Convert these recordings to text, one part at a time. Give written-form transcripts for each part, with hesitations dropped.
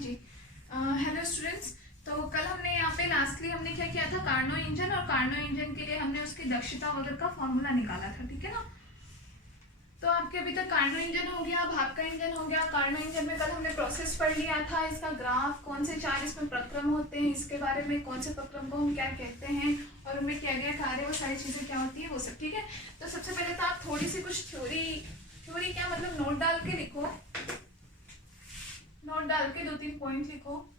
जी। Hello students. तो कल हमने यहाँ पे लास्टली हमने क्या किया था, कार्नो इंजन, और कार्नो इंजन के लिए हमने उसकी दक्षता वगैरह का फॉर्मूला निकाला था, ठीक है ना। तो आपके अभी तक कार्नो इंजन हो गया, भाप का इंजन हो गया। कार्नो इंजन में कल हमने प्रोसेस पढ़ लिया था, इसका ग्राफ, कौन से चार इसमें प्रक्रम होते हैं, इसके बारे में, कौन से प्रक्रम को हम क्या कहते हैं और उनमें क्या क्या कार्य, वो सारी चीज़ें क्या होती है, वो सब, ठीक है। तो सबसे पहले तो आप थोड़ी सी कुछ थ्योरी क्या मतलब नोट डाल के लिखो, नोट डाल के 2-3 पॉइंट लिखो।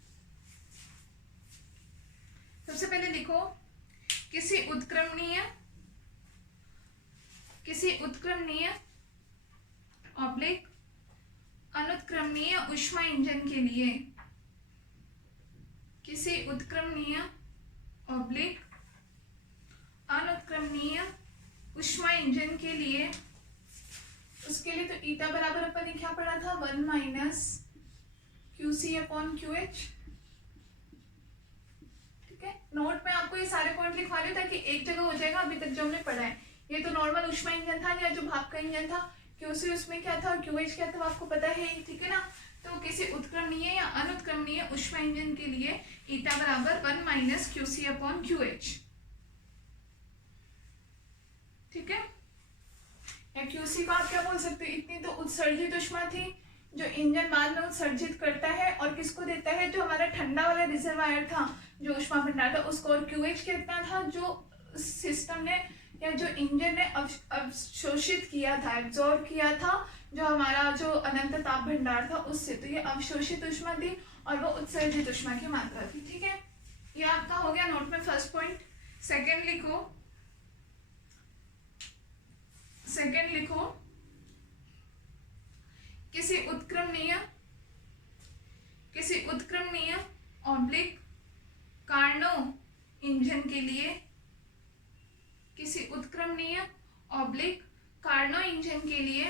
सबसे पहले लिखो, किसी उत्क्रमणीय ऑब्लिक अनुत्क्रमणीय ऊष्मा इंजन के लिए, किसी उत्क्रमणीय ऑब्लिक अनुत्क्रमणीय ऊष्मा इंजन के लिए, उसके लिए तो ईटा बराबर अपन ने क्या पढ़ा था, 1 माइनस QC/QH, ठीक है। नोट में आपको ये सारे पॉइंट लिखवा रहे ताकि एक जगह हो जाएगा। अभी तक जो हमने पढ़ा है, ये तो नॉर्मल ऊष्मा इंजन था, या जो भाप का इंजन था, QC उसमें क्या था और QH क्या था, वो आपको पता है, ठीक है ना। तो किसी उत्क्रमणीय या अनुत्क्रमणीय ऊष्मा इंजन के लिए ईटा बराबर 1 माइनस QC/QH, ठीक है। या QC को आप क्या बोल सकते हो, इतनी तो उत्सर्जित ऊष्मा थी जो इंजन बाद में उत्सर्जित करता है और किसको देता है, जो हमारा ठंडा वाला रिजर्वायर था, जो ऊष्मा भंडार था उसको। और QH कितना था, जो सिस्टम ने या जो इंजन ने अवशोषित किया था, एब्जॉर्ब किया था, जो हमारा जो अनंत ताप भंडार था उससे। तो ये अवशोषित ऊष्मा थी और वो उत्सर्जित ऊष्मा की मात्रा थी, ठीक है। ये आपका हो गया नोट में फर्स्ट पॉइंट। सेकेंड लिखो, किसी उत्क्रमणीय ऑब्लिक कार्नो इंजन के लिए, किसी उत्क्रमणीय ऑब्लिक कार्नो इंजन के लिए,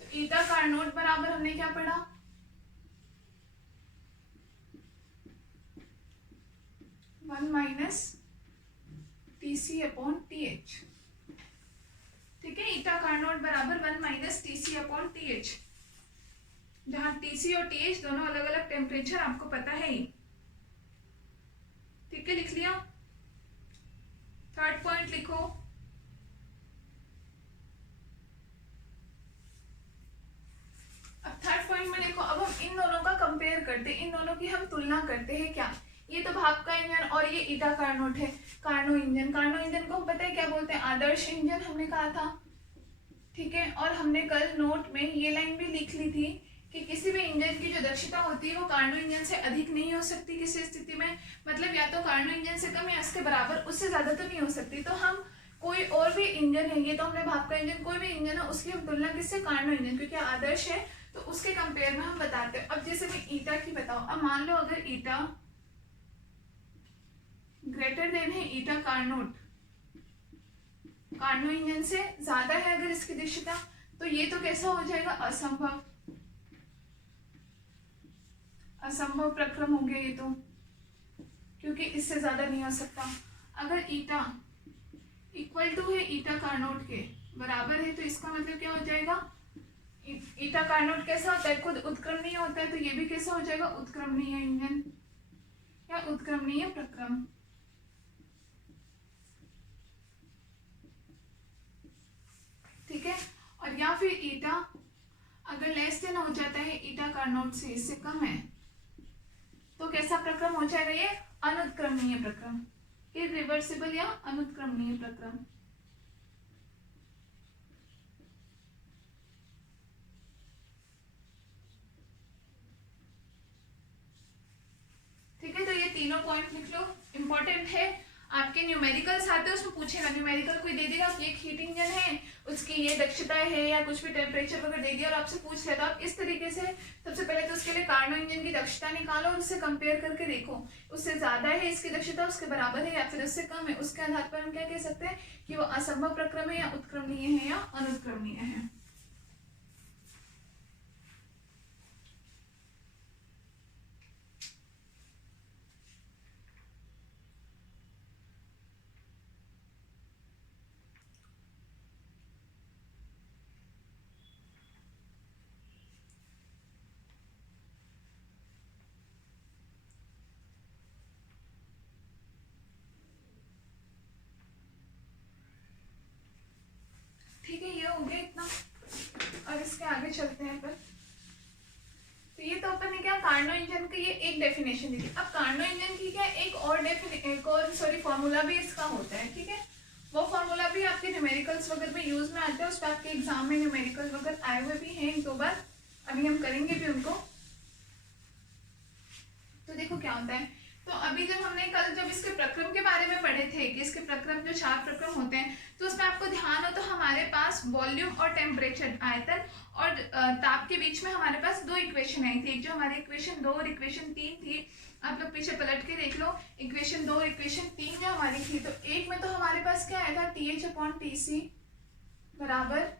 तो ईटा कार्नोट बराबर हमने क्या पढ़ा, 1 माइनस TC/TH, ठीक है। ईटा कार्नोट बराबर 1 माइनस TC/TH, जहां TC और TH दोनों अलग अलग टेम्परेचर आपको पता है ही, ठीक है, लिख लिया। थर्ड पॉइंट लिखो, अब थर्ड पॉइंट में देखो, अब हम इन दोनों का कंपेयर करते हैं, इन दोनों की हम तुलना करते हैं। क्या, ये तो भाप का इंजन और ये ईटा कार्नोट है, कार्नो इंजन। कार्नो इंजन को हम पता है क्या बोलते हैं, आदर्श इंजन हमने कहा था, ठीक है। और हमने कल नोट में ये लाइन भी लिख ली थी कि किसी भी इंजन की जो दक्षता होती है वो कार्नो इंजन से अधिक नहीं हो सकती किसी स्थिति में, मतलब या तो कार्नो इंजन से कम या उसके बराबर, उससे ज्यादा तो नहीं हो सकती। तो हम कोई और भी इंजन है, ये तो हमने भाप का इंजन, कोई भी इंजन है उसकी हम तुलना किससे, कार्नो इंजन, क्योंकि आदर्श है तो उसके कंपेयर में हम बताते हैं। अब जैसे मैं ईटा की बताओ, अब मान लो अगर ईटा ग्रेटर देन है ईटा कार्नोट, कार्नो इंजन से ज्यादा है अगर इसकी दक्षता, तो ये तो कैसा हो जाएगा, असंभव प्रक्रम हो गया ये तो, क्योंकि इससे ज्यादा नहीं हो सकता। अगर ईटा इक्वल टू है ईटा कार्नोट के बराबर है, तो इसका मतलब क्या हो जाएगा, ईटा कार्नोट कैसा होता है, खुद उत्क्रमणीय होता है, तो ये भी कैसा हो जाएगा, उत्क्रमणीय इंजन या उत्क्रमणीय प्रक्रम, ठीक है। और या फिर ईटा अगर लेस देन हो जाता है ईटा कार्नोट से, इससे कम है, तो कैसा प्रक्रम हो जाएगा, ये अनुत्क्रमणीय प्रक्रम, इरिवर्सिबल या अनुत्क्रमणीय प्रक्रम, ठीक है। तो ये तीनों पॉइंट लिख लो, इंपॉर्टेंट है। आपके न्यूमेरिकल्स आते हैं उसमें पूछेगा, न्यूमेरिकल कोई दे देगा कि एक हीट इंजन है, उसकी ये दक्षता है या कुछ भी टेम्परेचर वगैरह दे दिया और आपसे पूछ लेगा, आप इस तरीके से सबसे पहले तो उसके लिए कार्नो इंजन की दक्षता निकालो और उससे कंपेयर करके देखो, उससे ज्यादा है इसकी दक्षता, उसके बराबर है या फिर उससे कम है, उसके आधार पर हम क्या कह सकते हैं कि वो असंभव प्रक्रम है या उत्क्रमणीय है या अनुत्क्रमणीय है। तो ये तो अपन ने क्या कार्नो इंजन की ये एक डेफिनेशन दी थी। अब कार्नो इंजन की क्या एक और फॉर्मूला भी इसका होता है, ठीक है। वो फॉर्मूला भी आपके न्यूमेरिकल्स वगैरह में यूज में आता है, उस पर आपके एग्जाम में न्यूमेरिकल वगैरह आए हुए भी हैं एक दो बार, अभी हम करेंगे भी उनको। तो देखो क्या होता है, तो अभी जब हमने कल जब इसके प्रक्रम के बारे में पढ़े थे कि इसके प्रक्रम जो 4 प्रक्रम होते हैं, तो उसमें आपको ध्यान हो तो हमारे पास वॉल्यूम और टेम्परेचर आयतन और ताप के बीच में हमारे पास 2 इक्वेशन आई थी। एक जो हमारी इक्वेशन 2 और इक्वेशन 3 थी, आप लोग पीछे पलट के देख लो, इक्वेशन 2 और इक्वेशन 3 जो हमारी थी, तो एक में तो हमारे पास क्या आया था TH/Tc बराबर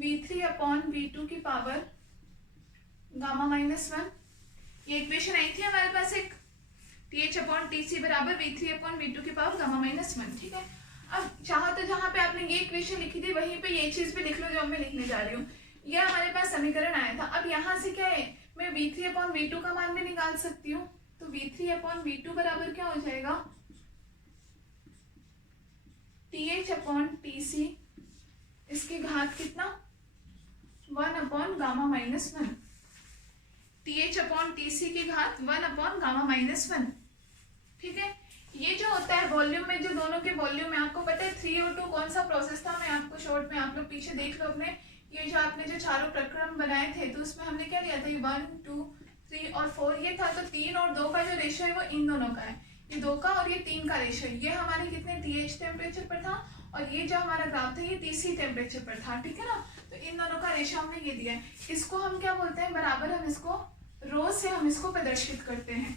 V3/V2 की पावर गामा-1। ये इक्वेशन आई थी हमारे पास एक TH/Tc बराबर V3/V2 की पावर गामा-1, ठीक है। अब चाहो तो जहां पे आपने ये इक्वेशन लिखी थी वहीं पे ये चीज भी लिख लो जो मैं लिखने जा रही हूँ। ये हमारे पास समीकरण आया था। अब यहाँ से क्या है, मैं V3/V2 का मान भी निकाल सकती हूँ। तो V3/V2 बराबर क्या हो जाएगा, TH/Tc इसकी घात कितना 1/गामा-1, TH/Tc की घात 1/गामा-1, ठीक है। ये जो होता है वॉल्यूम में, जो दोनों के वॉल्यूम में, आपको पता है 3 और 2 कौन सा प्रोसेस था, मैं आपको शॉर्ट में, आप लोग पीछे देख लो अपने, ये जो आपने जो चारों प्रक्रम बनाए थे, तो उसमें हमने क्या लिया था, 1 2 3 और 4 ये था। तो 3 और 2 का जो रेशियो है वो इन दोनों का है, ये 2 का और ये 3 का रेशियो। ये हमारे कितने TH टेम्परेचर पर था और ये जो हमारा ग्राफ था ये TC टेम्परेचर पर था, ठीक है ना। तो इन दोनों का रेशियो हमने ये दिया है। इसको हम क्या बोलते हैं, बराबर हम इसको रो से हम इसको प्रदर्शित करते हैं,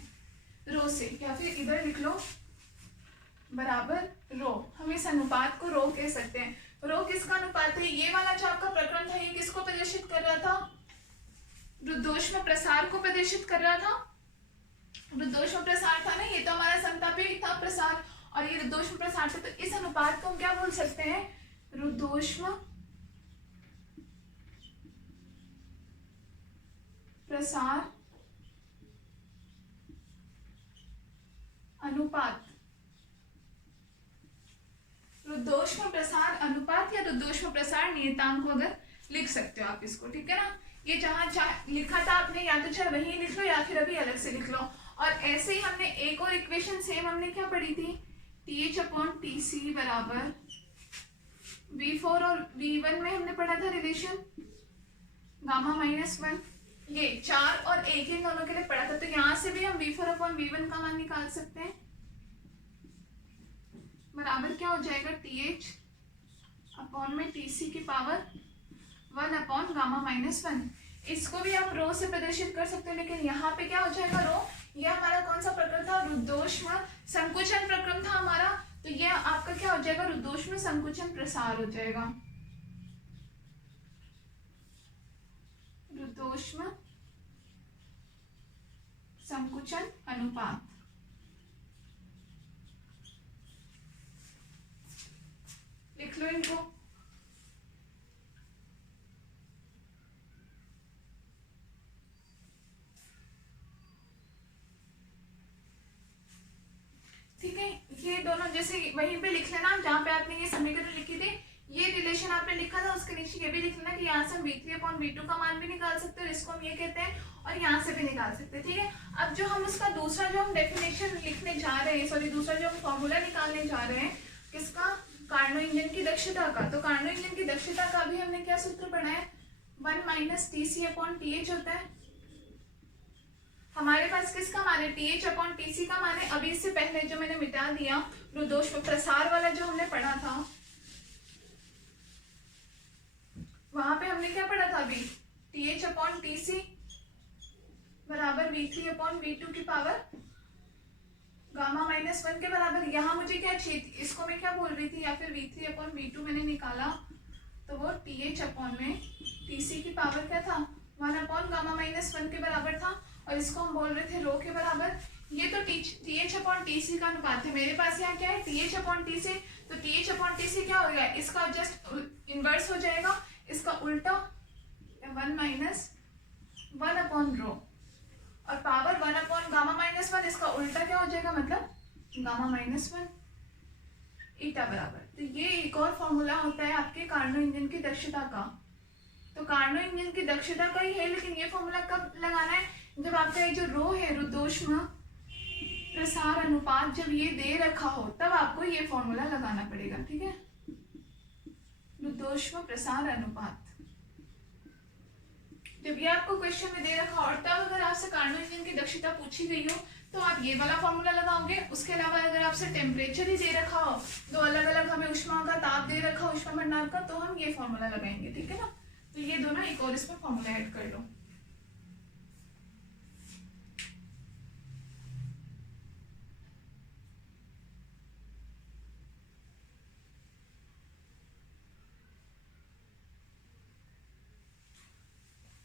रो से, या फिर इधर लिख लो बराबर रो। हम इस अनुपात को रो कह सकते हैं। रो किसका अनुपात है, ये वाला जो आपका प्रकरण था ये किसको प्रदर्शित कर रहा था, रुद्धोष्म प्रसार को प्रदर्शित कर रहा था। रुद्धोष्म प्रसार था ना, ये तो हमारा समतापी था प्रसार, और ये रुद्धोष्म प्रसार था। तो इस अनुपात को हम क्या बोल सकते हैं, रुद्धोष्म प्रसार अनुपात, रुद्धोष्म प्रसार अनुपात या रुद्धोष्म प्रसार नियतांक को अगर लिख सकते हो आप इसको, ठीक है ना। ये जहां लिखा था आपने, या तो चाहे वही लिख लो या फिर अभी अलग से लिख लो। और ऐसे ही हमने एक और इक्वेशन सेम हमने क्या पढ़ी थी, TH/Tc बराबर V4 और V1 में हमने पढ़ा था रिलेशन गामा-1। ये 4 और 1 इन दोनों के लिए पढ़ा था। तो यहाँ से भी हम V4/V1 का मान निकाल सकते हैं, बराबर क्या हो जाएगा, TH/Tc की पावर 1/गामा-1। इसको भी आप रो से प्रदर्शित कर सकते हो, लेकिन यहाँ पे क्या हो जाएगा रो, ये हमारा कौन सा प्रक्रम था, रुद्धोष्म संकुचन प्रक्रम था हमारा। तो ये आपका क्या हो जाएगा, रुद्धोष्म संकुचन प्रसार हो जाएगा, रुद्धोष्म संकुचन अनुपात। लिख लो इनको। ठीक है, ये दोनों जैसे वहीं पे लिख लेना जहाँ पे आपने ये समीकरण लिखी थी, ये रिलेशन आपने लिखा था, उसके नीचे ये भी लिख लेना कि यहाँ से हम V3/V2 का मान भी निकाल सकते हैं, इसको हम ये कहते हैं, और यहाँ से भी निकाल सकते हैं, ठीक है। अब जो हम उसका दूसरा जो हम डेफिनेशन लिखने जा रहे हैं, सॉरी दूसरा जो हम फॉर्मूला निकालने जा रहे हैं, किसका, कार्नो इंजन की दक्षता का। तो कार्नो इंजन की दक्षता का भी हमने क्या सूत्र पढ़ा है, 1 - TC/TH होता है। हमारे पास किसका मान है, TH/Tc का मान है। अभी इससे पहले जो मैंने मिटा दिया, रुद्धोष्म प्रसार वाला जो हमने पढ़ा था, वहां पे हमने क्या पढ़ा था अभी, TH/Tc बराबर V3/V2 की पावर गामा-1 के बराबर। यहाँ मुझे क्या चाहिए, इसको मैं क्या बोल रही थी, या फिर V3/V2 मैंने निकाला, तो वो TH/Tc की पावर क्या था, 1/गामा-1 के बराबर था, और इसको हम बोल रहे थे रो के बराबर। ये तो TH/Tc का अनुपात है। मेरे पास यहाँ क्या है, TH/Tc, तो TH/Tc क्या हो गया, इसका जस्ट इनवर्स हो जाएगा, इसका उल्टा 1 - 1/रो, और पावर 1/गामा-1, इसका उल्टा क्या हो जाएगा, मतलब गामा-1 ईटा बराबर। तो ये एक और फॉर्मूला होता है आपके कार्नो इंजन की दक्षता का, तो कार्नो इंजन की दक्षता का ही है, लेकिन ये फॉर्मूला कब लगाना है, जब आपका ये जो रो है रुद्धोष्म प्रसार अनुपात जब ये दे रखा हो तब आपको ये फॉर्मूला लगाना पड़ेगा। ठीक है, रुद्धोष्म प्रसार अनुपात जब ये आपको क्वेश्चन में दे रखा और तब अगर आपसे कार्नो इंजन की दक्षता पूछी गई हो तो आप ये वाला फॉर्मूला लगाओगे। उसके अलावा अगर आपसे टेम्परेचर ही दे रखा हो, दो अलग अलग हमें उष्मा का ताप दे रखा हो उष्मा भंडार का, तो हम ये फॉर्मूला लगाएंगे। ठीक है ना, तो ये दोनों एक और इसमें फॉर्मूला ऐड कर लो।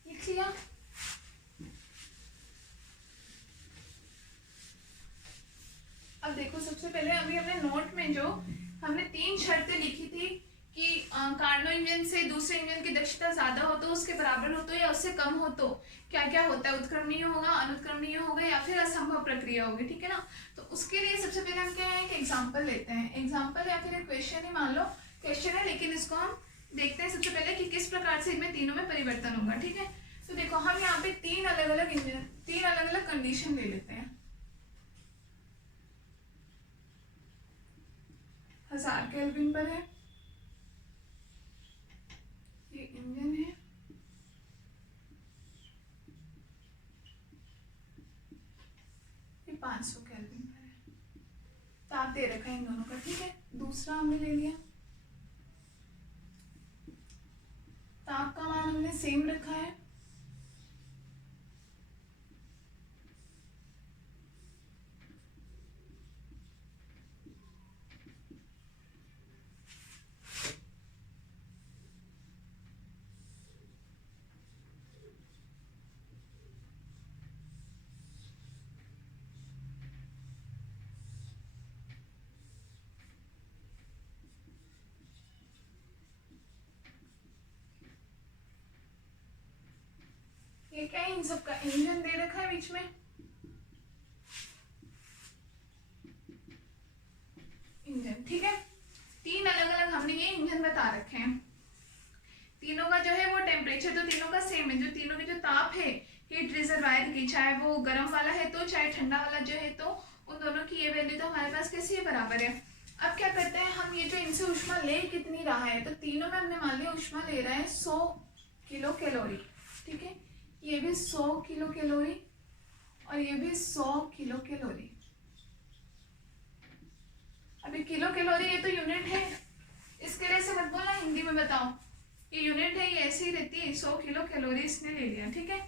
लिख लिया? अब देखो, सबसे पहले अभी हमने नोट में जो हमने 3 शर्तें लिखी थी कि कार्नो इंजन से दूसरे इंजन की दक्षता ज्यादा हो तो, उसके बराबर हो तो, या उससे कम हो तो क्या क्या होता है, उत्क्रमणीय होगा, अनुत्क्रमणीय होगा या फिर असंभव प्रक्रिया होगी। ठीक है ना, तो उसके लिए सबसे पहले हम क्या है, एक एग्जाम्पल लेते हैं। एग्जाम्पल या फिर एक क्वेश्चन ही मान लो, क्वेश्चन है लेकिन इसको हम देखते हैं सबसे पहले कि किस प्रकार से इनमें तीनों में परिवर्तन होगा। ठीक है, तो देखो हम यहाँ पे 3 अलग अलग इंजन, 3 अलग अलग कंडीशन ले लेते हैं। 1000 केल्विन पर है ये इंजन है, ये 500 केल्विन पर है, ताप दे रखा है इन दोनों का। ठीक है, दूसरा हमने ले लिया, ताप का मान हमने सेम रखा है, ये क्या है, इन सबका इंजन दे रखा है बीच में, इंजन। ठीक है, 3 अलग अलग हमने ये इंजन बता रखे हैं। तीनों का जो है वो टेम्परेचर तो तीनों का सेम है, जो तीनों की जो ताप है हीट रिजर्वायर की, चाहे वो गर्म वाला है तो चाहे ठंडा वाला जो है, तो उन दोनों की ये वैल्यू तो हमारे पास कैसी है, बराबर है। अब क्या करते हैं हम, ये जो इनसे उष्मा ले कितनी रहा है, तो तीनों में हमने मान लिया उष्मा ले रहा है 100 किलो कैलोरी। ठीक है, ये भी 100 किलो कैलोरी और ये भी 100 किलो कैलोरी। अभी किलो कैलोरी ये तो यूनिट है, इसके लिए से मत बोलना, हिंदी में बताओ, ये यूनिट है, ये ऐसे ही रहती है। 100 किलो कैलोरी इसने ले लिया। ठीक है,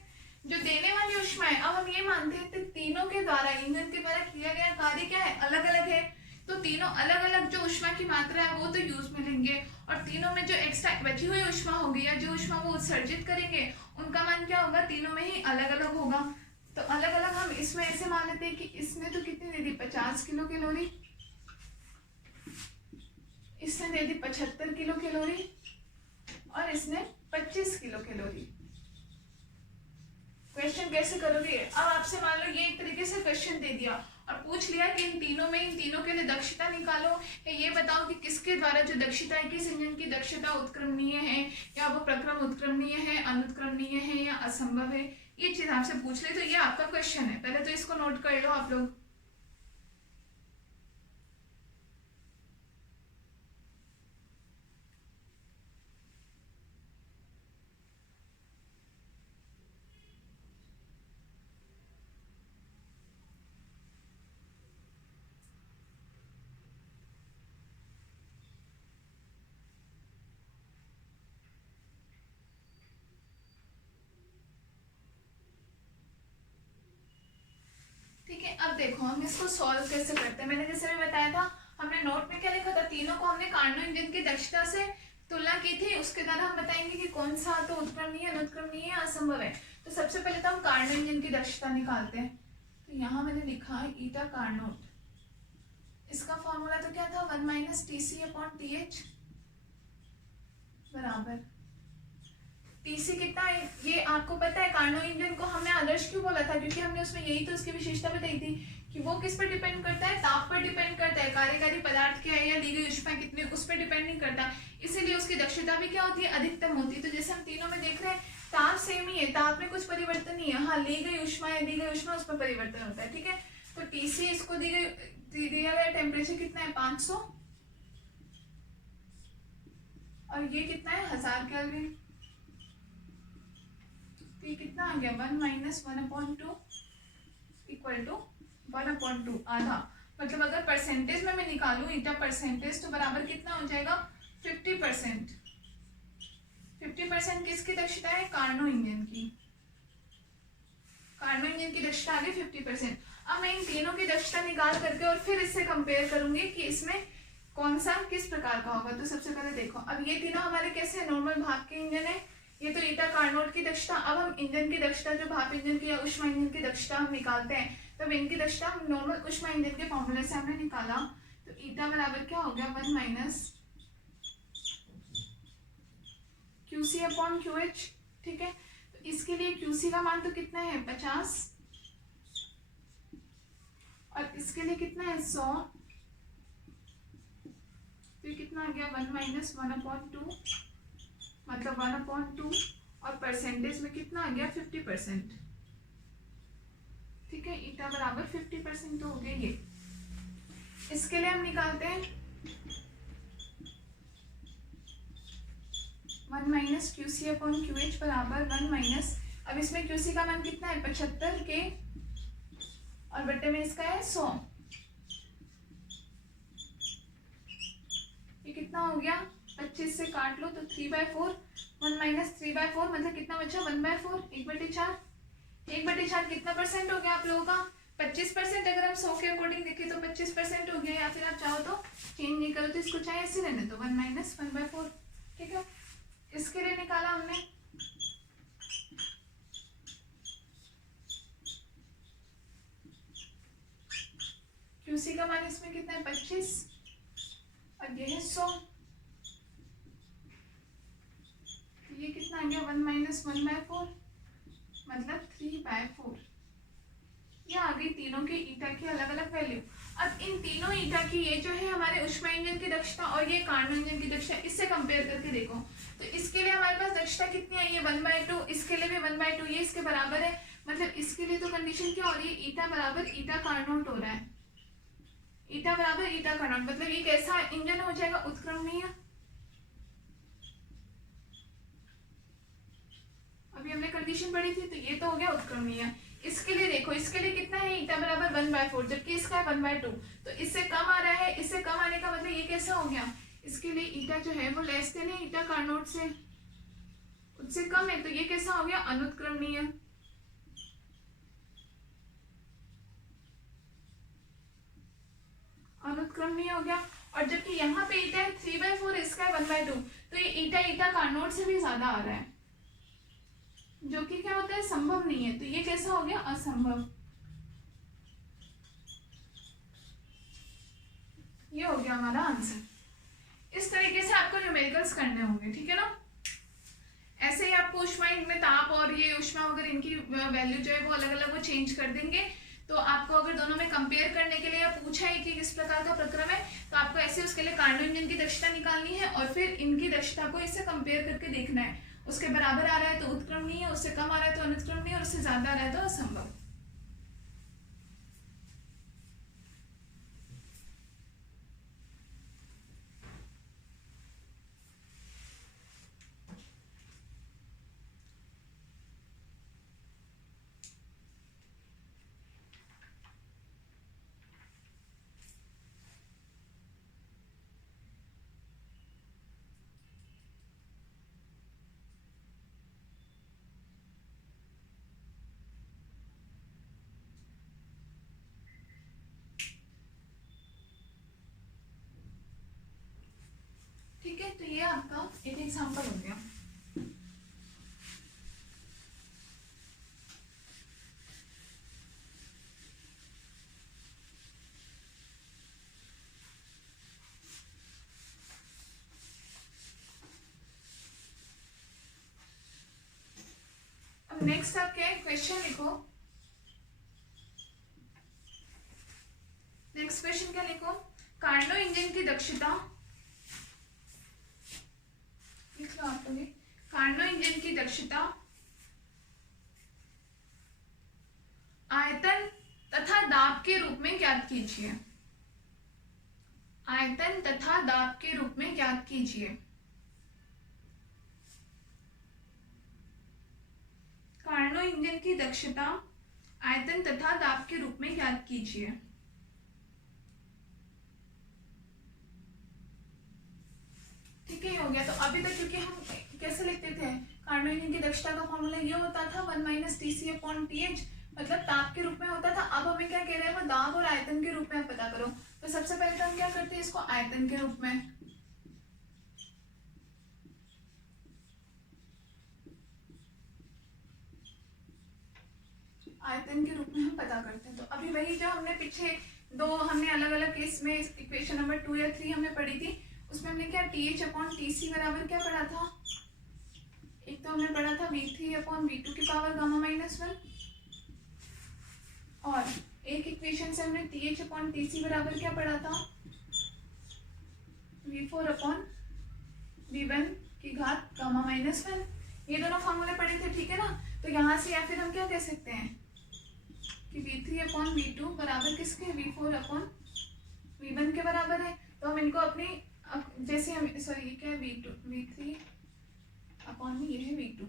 जो देने वाली उष्मा है, अब हम ये मानते हैं तीनों के द्वारा, इंजन के द्वारा किया गया कार्य क्या है, अलग अलग है, तो तीनों अलग अलग जो उष्मा की मात्रा है वो तो यूज में लेंगे, और तीनों में जो एक्स्ट्रा बची हुई उष्मा होगी या जो उष्मा वो उत्सर्जित करेंगे उनका मान क्या होगा, तीनों में ही अलग अलग होगा। तो अलग अलग हम इसमें ऐसे मान लेते हैं कि इसने तो कितनी दे दी, 50 किलो कैलोरी, इसने दे दी 75 किलो कैलोरी और इसने 25 किलो कैलोरी। क्वेश्चन कैसे करोगे, अब आपसे मान लो ये एक तरीके से क्वेश्चन दे दिया और पूछ लिया कि इन तीनों के लिए दक्षता निकालो, या ये बताओ कि किसके द्वारा जो दक्षता है, किस इंजन की दक्षता उत्क्रमणीय है या वो प्रक्रम उत्क्रमणीय है, अनुत्क्रमणीय है या असंभव है, ये चीज आपसे पूछ ले, तो ये आपका क्वेश्चन है। पहले तो इसको नोट कर लो आप लोग। ठीक है, अब देखो हम इसको सॉल्व कैसे करते हैं। मैंने जैसे भी बताया था, हमने नोट में क्या लिखा था, तीनों को हमने कार्नो इंजन की दक्षता से तुलना की थी, उसके द्वारा हम बताएंगे कि कौन सा तो उत्क्रमणीय, अनुत्क्रमणीय, असंभव है। तो सबसे पहले तो हम कार्नो इंजन की दक्षता निकालते हैं। तो यहाँ मैंने लिखा है ईटा कार्नोट, इसका फॉर्मूला तो क्या था, 1 माइनस TC अपॉन TH बराबर टीसी कितना है ये आपको पता है। कार्नो इंजन को हमने आदर्श क्यों बोला था, क्योंकि हमने उसमें यही तो उसकी विशेषता बताई थी कि वो किस पर डिपेंड करता है, ताप पर डिपेंड करता है। कार्यकारी पदार्थ क्या है या ली गई ऊष्मा कितनी, उस पर डिपेंड नहीं करता, इसीलिए उसकी दक्षता भी क्या होती है, अधिकतम होती है। तो जैसे हम तीनों में देख रहे हैं ताप सेम ही है, ताप में कुछ परिवर्तन नहीं है, हाँ ली गई ऊष्मा है, दी गई ऊष्मा उस पर परिवर्तन होता है, ठीक है। तो टीसी इसको दिया गया टेम्परेचर कितना है 500 और ये कितना है 1000 केल्विन। तो ये कितना आ गया 1 माइनस 1/2 इक्वल टू 1/2 आधा। मतलब अगर परसेंटेज में मैं निकालूं ईटा परसेंटेज तो बराबर कितना हो जाएगा 50%। 50% किसकी दक्षता है, कार्नो इंजन की। कार्नो इंजन की दक्षता आ गई 50%। अब मैं इन तीनों की दक्षता निकाल करके और फिर इससे कंपेयर करूंगी कि इसमें कौन सा किस प्रकार का होगा। तो सबसे पहले देखो, अब ये तीनों हमारे कैसे नॉर्मल भाप के इंजन है, ये तो ईटा कार्नोट की दक्षता। अब हम इंजन की दक्षता जो भाप इंजन की या ऊष्मा इंजन की दक्षता हम निकालते हैं, तब इनकी दक्षता हम नॉर्मल ऊष्मा इंजन के फॉर्मूले से हमने निकाला। तो ईटा बराबर क्या हो गया 1 माइनस QC अपॉन QH, ठीक है। तो इसके लिए QC का मान तो कितना है 50 और इसके लिए कितना है 100। तो कितना आ गया 1 माइनस 1/2 मतलब 1/2 और परसेंटेज में कितना आ गया 50%, ठीक है। ईटा बराबर 50% तो हो गया ये। इसके लिए हम निकालते हैं 1 माइनस QC अपॉन QH बराबर 1 माइनस, अब इसमें QC का मान कितना है 75 के और बट्टे में इसका है 100। ये कितना हो गया 25 से काट लो तो 3/4। 1 माइनस 3/4 मतलब कितना बचा 1/4, 1/4। 1/4 कितना परसेंट हो गया आप लोगों का 25%। अगर हम 100 के अकॉर्डिंग देखें तो 25% हो गया, या फिर आप चाहो तो चेंज नहीं करो तो इसको चाहे ऐसे रहने दो 1 माइनस 1/4, ठीक है। इसके लिए निकाला हमने QC का मान इसमें कितना है 25 और ये है 100। ये कितना आ गया 1 माइनस 1/4 मतलब 3/4। ये आ गई तीनों के ईटा की अलग अलग वैल्यू। अब इन तीनों ईटा की ये जो है हमारे ऊष्मा इंजन की दक्षता और ये कार्नो इंजन की दक्षता, इससे कंपेयर करके देखो। तो इसके लिए हमारे पास दक्षता कितनी आई है 1/2, इसके लिए भी 1/2, ये इसके बराबर है। मतलब इसके लिए तो कंडीशन क्या हो रही है ईटा बराबर ईटा कार्नोट हो रहा है। ईटा बराबर ईटा कार्नोट मतलब ये कैसा इंजन हो जाएगा उत्क्रमणीय। अभी हमने कंडीशन पढ़ी थी तो ये तो हो गया उत्क्रमणीय। इसके लिए देखो, इसके लिए कितना है ईटा बराबर 1/4 जबकि इसका है 1/2, तो इससे कम आ रहा है। इससे कम आने का मतलब ये कैसा हो गया, इसके लिए ईटा जो है वो लेस देन है ईटा कार्नोट से, उससे कम है, तो ये कैसा हो गया अनुत्क्रमणीय। अनुत्क्रमणीय हो गया। और जबकि यहाँ पे ईटा है 3/4, इसका है 1/2, तो ये ईटा ईटा कार्नोट से भी ज्यादा आ रहा है, जो कि क्या होता है संभव नहीं है। तो ये कैसा हो गया असंभव। ये हो गया हमारा आंसर। इस तरीके से आपको न्यूमेरिकल्स करने होंगे, ठीक है ना। ऐसे ही आपको ऊष्मा इनमें ताप और ये ऊष्मा वगैरह इनकी वैल्यू जो है वो अलग अलग वो चेंज कर देंगे। तो आपको अगर दोनों में कंपेयर करने के लिए या पूछा है कि किस प्रकार का प्रक्रम है, तो आपको ऐसे उसके लिए कार्नो इंजन की दक्षता निकालनी है और फिर इनकी दक्षता को इससे कंपेयर करके देखना है। उसके बराबर आ रहा है तो उत्क्रमणीय, उससे कम आ रहा है तो अनुत्क्रमणीय और उससे ज्यादा आ रहा है तो असंभव। ठीक है, तो ये आपका एक एग्जांपल हो गया। नेक्स्ट आप क्या है क्वेश्चन लिखो। नेक्स्ट क्वेश्चन क्या लिखो, कार्नो इंजन की दक्षता, लिख लो आप लोग, कार्नो इंजन की दक्षता आयतन तथा दाब के रूप में ज्ञात कीजिए। आयतन तथा दाब के रूप में ज्ञात कीजिए। कार्नो इंजन की दक्षता आयतन तथा दाब के रूप में ज्ञात कीजिए। ठीक है, हो गया। तो अभी तक क्योंकि हम कैसे लिखते थे, कार्नो इंजन की दक्षता का फॉर्मूला ये होता था 1 - Tc/Th, मतलब ताप के रूप में होता था। अब हमें क्या कह रहे हैं, वो दाब और आयतन के रूप में आप पता करो। तो सबसे पहले तो हम क्या करते हैं, इसको आयतन के रूप में, आयतन के रूप में हम पता करते हैं। तो अभी वही जो हमने पीछे दो हमने अलग अलग केस में इक्वेशन नंबर 2 या 3 हमने पढ़ी थी, उसमें हमने क्या Th/Tc बराबर क्या पढ़ा था, एक तो हमने पढ़ा था V3/V2 की पावर गामा-1, और एक इक्वेशन से हमने Th/Tc बराबर क्या पढ़ा था, V4/V1 की घात गामा-1। ये दोनों फॉर्मूले पढ़े थे, ठीक है ना। तो यहाँ से या फिर हम क्या कह सकते हैं कि V3/V2 बराबर किसके, V4/V1 के बराबर है। तो हम इनको अपनी जैसे हम सॉरी क्या है V3 अपॉन में ये है V2,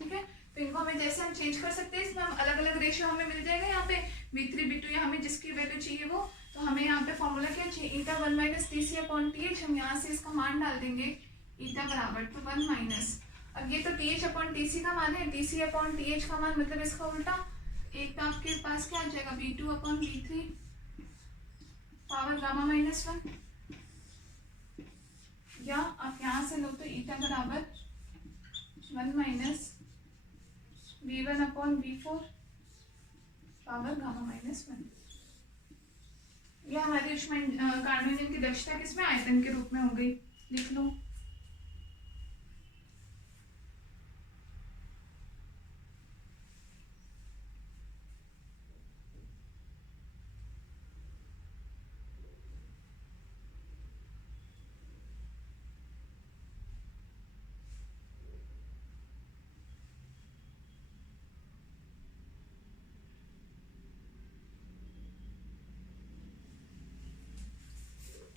ठीक है। तो इनको हमें जैसे हम चेंज कर सकते हैं, इसमें हम अलग अलग रेशियो हमें मिल जाएगा यहाँ पे V3 V2 या हमें जिसकी वैल्यू चाहिए वो। तो हमें यहाँ पे फॉर्मूला क्या चाहिए, ईटा 1 - Tc/Th। हम यहाँ से इसका मान डाल देंगे, ईटा बराबर तो 1 माइनस, अब ये तो Th/Tc का मान है, Tc/Th का मान मतलब इसका उल्टा, एक तो आपके पास क्या आ जाएगा V2/V3 पावर गामा-1, या आप यहाँ से लो तो ईटा बराबर 1 माइनस V1/V4 पावर गामा-1। यह हमारी कार्नो इंजन की दक्षता किसमें, आयतन के रूप में हो गई, लिख लो।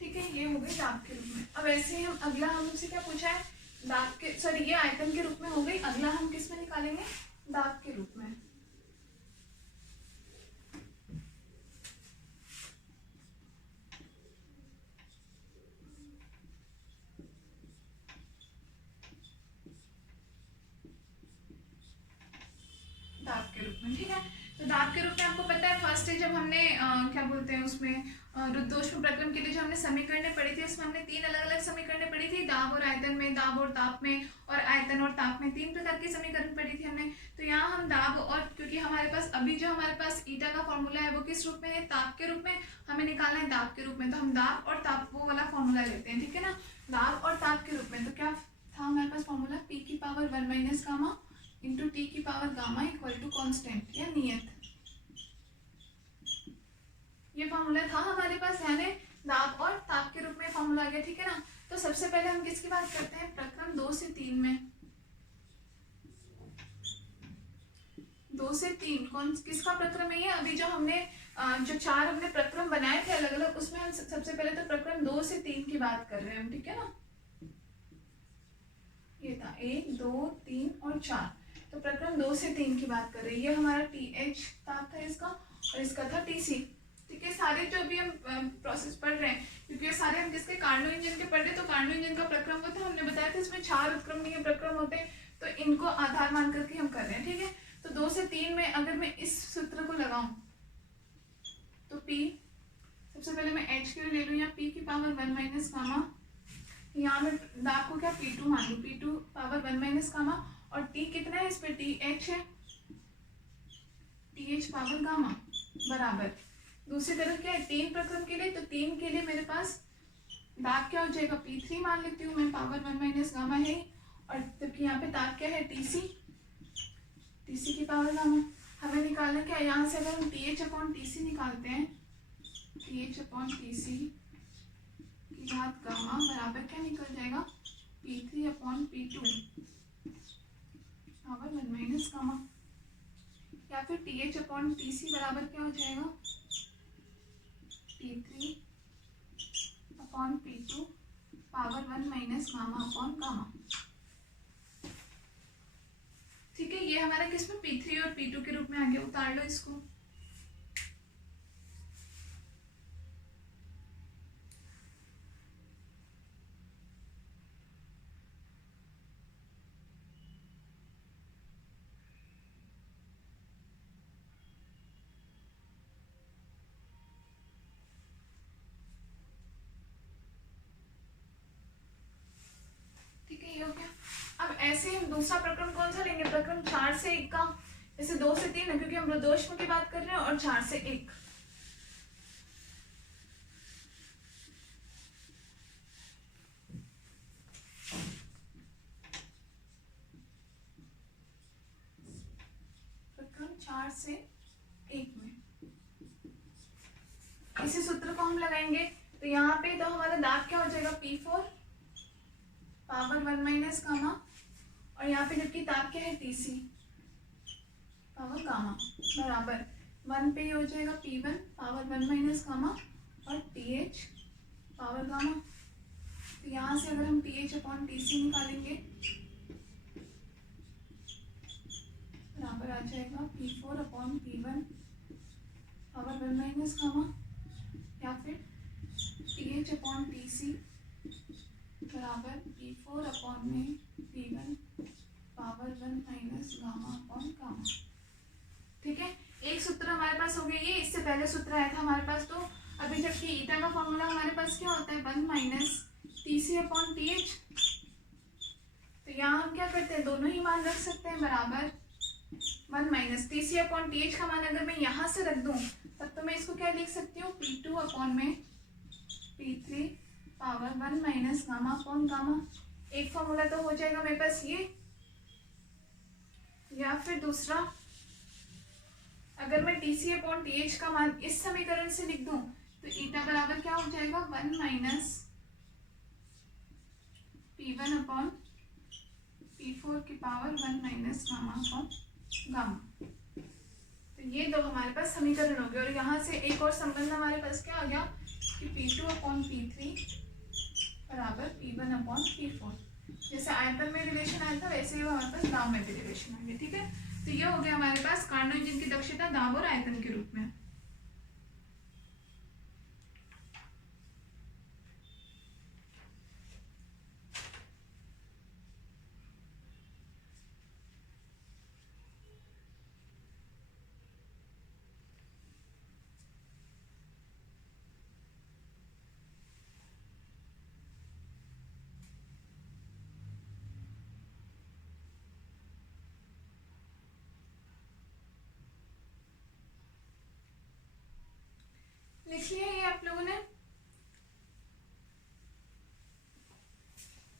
ठीक है, ये हो गई दाब के रूप में। अब ऐसे ही हम अगला हमसे क्या पूछा है, दाब के सॉरी ये आयतन के रूप में हो गई, अगला हम किस में निकालेंगे, दाब के रूप में। दाब के रूप में, ठीक है। तो दाब के रूप में आपको पता है फर्स्ट है जब हमने क्या बोलते हैं उसमें रुद्धोष्म प्रक्रम के लिए जो हमने समीकरणें पढ़ी थी, उसमें हमने 3 अलग अलग समीकरणें पढ़ी थी, दाब और आयतन में, दाब और ताप में, और आयतन और ताप में, 3 प्रकार के समीकरण पढ़ी थी हमने। तो यहाँ हम दाब और, क्योंकि हमारे पास अभी जो हमारे पास ईटा का फॉर्मूला है वो किस रूप में है, ताप के रूप में, हमें निकालना है दाब के रूप में। तो हम दाब और ताप वो वाला फॉर्मूला लेते हैं, ठीक है ना। दाब और ताप के रूप में तो क्या था हमारे पास फॉर्मूला, P की power 1 minus gamma into T की power gamma equal to constant या नियत। ये फॉर्मूला था हमारे पास, यानी दाब और ताप के रूप में फॉर्मूला आ गया, ठीक है ना। तो सबसे पहले हम किसकी बात करते हैं, प्रक्रम 2 से 3 में, 2 से 3 कौन किसका प्रक्रम है ये, अभी जो हमने जो 4 हमने प्रक्रम बनाए थे अलग अलग, उसमें हम सबसे पहले तो प्रक्रम 2 से 3 की बात कर रहे हैं हम, ठीक है ना। ये था 1 2 3 और 4, तो प्रक्रम 2 से 3 की बात कर रहे हैं। ये हमारा TH ताप था इसका, और इसका था TC, ठीक है। सारे जो अभी हम प्रोसेस पढ़ रहे हैं, क्योंकि ये सारे हम जिसके कार्नो इंजन के पढ़ रहे, तो कार्नो इंजन का प्रक्रम वो था, हमने बताया था इसमें 4 उत्क्रमणीय प्रक्रम होते हैं, तो इनको आधार मान करके हम कर रहे हैं, ठीक है। तो 2 से 3 में अगर मैं इस सूत्र को लगाऊं तो P, सबसे पहले मैं H के लिए ले लूँ, या P की पावर 1 माइनस गामा, यहाँ में दाब को क्या P2 मान लूँ, P2 पावर 1 माइनस गामा, और T कितना है इस पे, TH है, TH पावर गामा बराबर, दूसरी तरफ क्या है 3 प्रक्रम के लिए, तो 3 के लिए मेरे पास दाब क्या हो जाएगा, P3 मान लेती हूँ मैं, पावर 1 माइनस गामा है, और जबकि यहाँ पे दाब क्या है TC, टीसी की पावर गामा। हमें निकालना क्या है, यहाँ से अगर हम टीएच अपॉन टीसी निकालते हैं, टीएच अपॉन टीसी की घात गामा बराबर क्या निकल जाएगा, P3 upon P2 power 1 minus gamma. या फिर टीएच अपॉन टीसी बराबर क्या हो जाएगा, P3 upon P2 power 1 minus gamma upon gamma. ठीक है, ये हमारा किसमें P3 और P2 के रूप में आगे उतार लो इसको। ठीक है, ये हो गया। अब ऐसे हम दूसरा प्रकरण कौन सा लेंगे, प्रकरण 4 से 1 का। जैसे 2 से 3 है क्योंकि हम प्रदोष की बात कर रहे हैं, और 4 से 1। प्रकरण 4 से 1 में इसी सूत्र को हम लगाएंगे। तो यहाँ पे तो हमारा दाब क्या हो जाएगा, P4 पावर 1 माइनस गामा, और यहाँ पे जबकि ताप क्या है, TC पावर गामा बराबर 1 पे हो जाएगा P1 पावर 1 माइनस गामा और TH पावर गामा। तो यहाँ से अगर हम TH अपॉन TC निकालेंगे बराबर आ जाएगा P4 upon P1 power 1 minus gamma, या फिर TH अपॉन TC बराबर P4 अपॉन में P1 power 1 minus gamma upon gamma. ठीक है, एक सूत्र हमारे पास हो गया ये। इससे पहले सूत्र आया था हमारे पास, तो अभी जबकि ईटा का फॉर्मूला हमारे पास क्या होता है, 1 माइनस TC अपॉन TH। तो यहाँ हम क्या करते हैं, दोनों ही मान रख सकते हैं बराबर 1 माइनस TC अपॉन TH का मान अगर मैं यहाँ से रख दूँ तब तो मैं इसको क्या लिख सकती हूँ, P2 अपॉन में P3 power 1 minus gamma upon gamma. एक फॉर्मूला तो हो जाएगा मेरे पास ये। या फिर दूसरा, अगर मैं TC अपॉन TH का मान इस समीकरण से लिख दूं तो ईटा बराबर क्या हो जाएगा, 1 माइनस P1 अपॉन P4 की power 1 minus gamma upon gamma. तो ये दो हमारे पास समीकरण हो गए। और यहाँ से एक और संबंध हमारे पास क्या आ गया कि P2 अपॉन P3 बराबर P1 अपॉन P4। जैसे आयतन में रिलेशन आया था वैसे ही हमारे पास दाब में भी रिलेशन आ गया। ठीक है, तो ये हो गया हमारे पास कार्नो इंजन की दक्षता दाब और आयतन के रूप में। लिख लिया ये आप लोगों ने।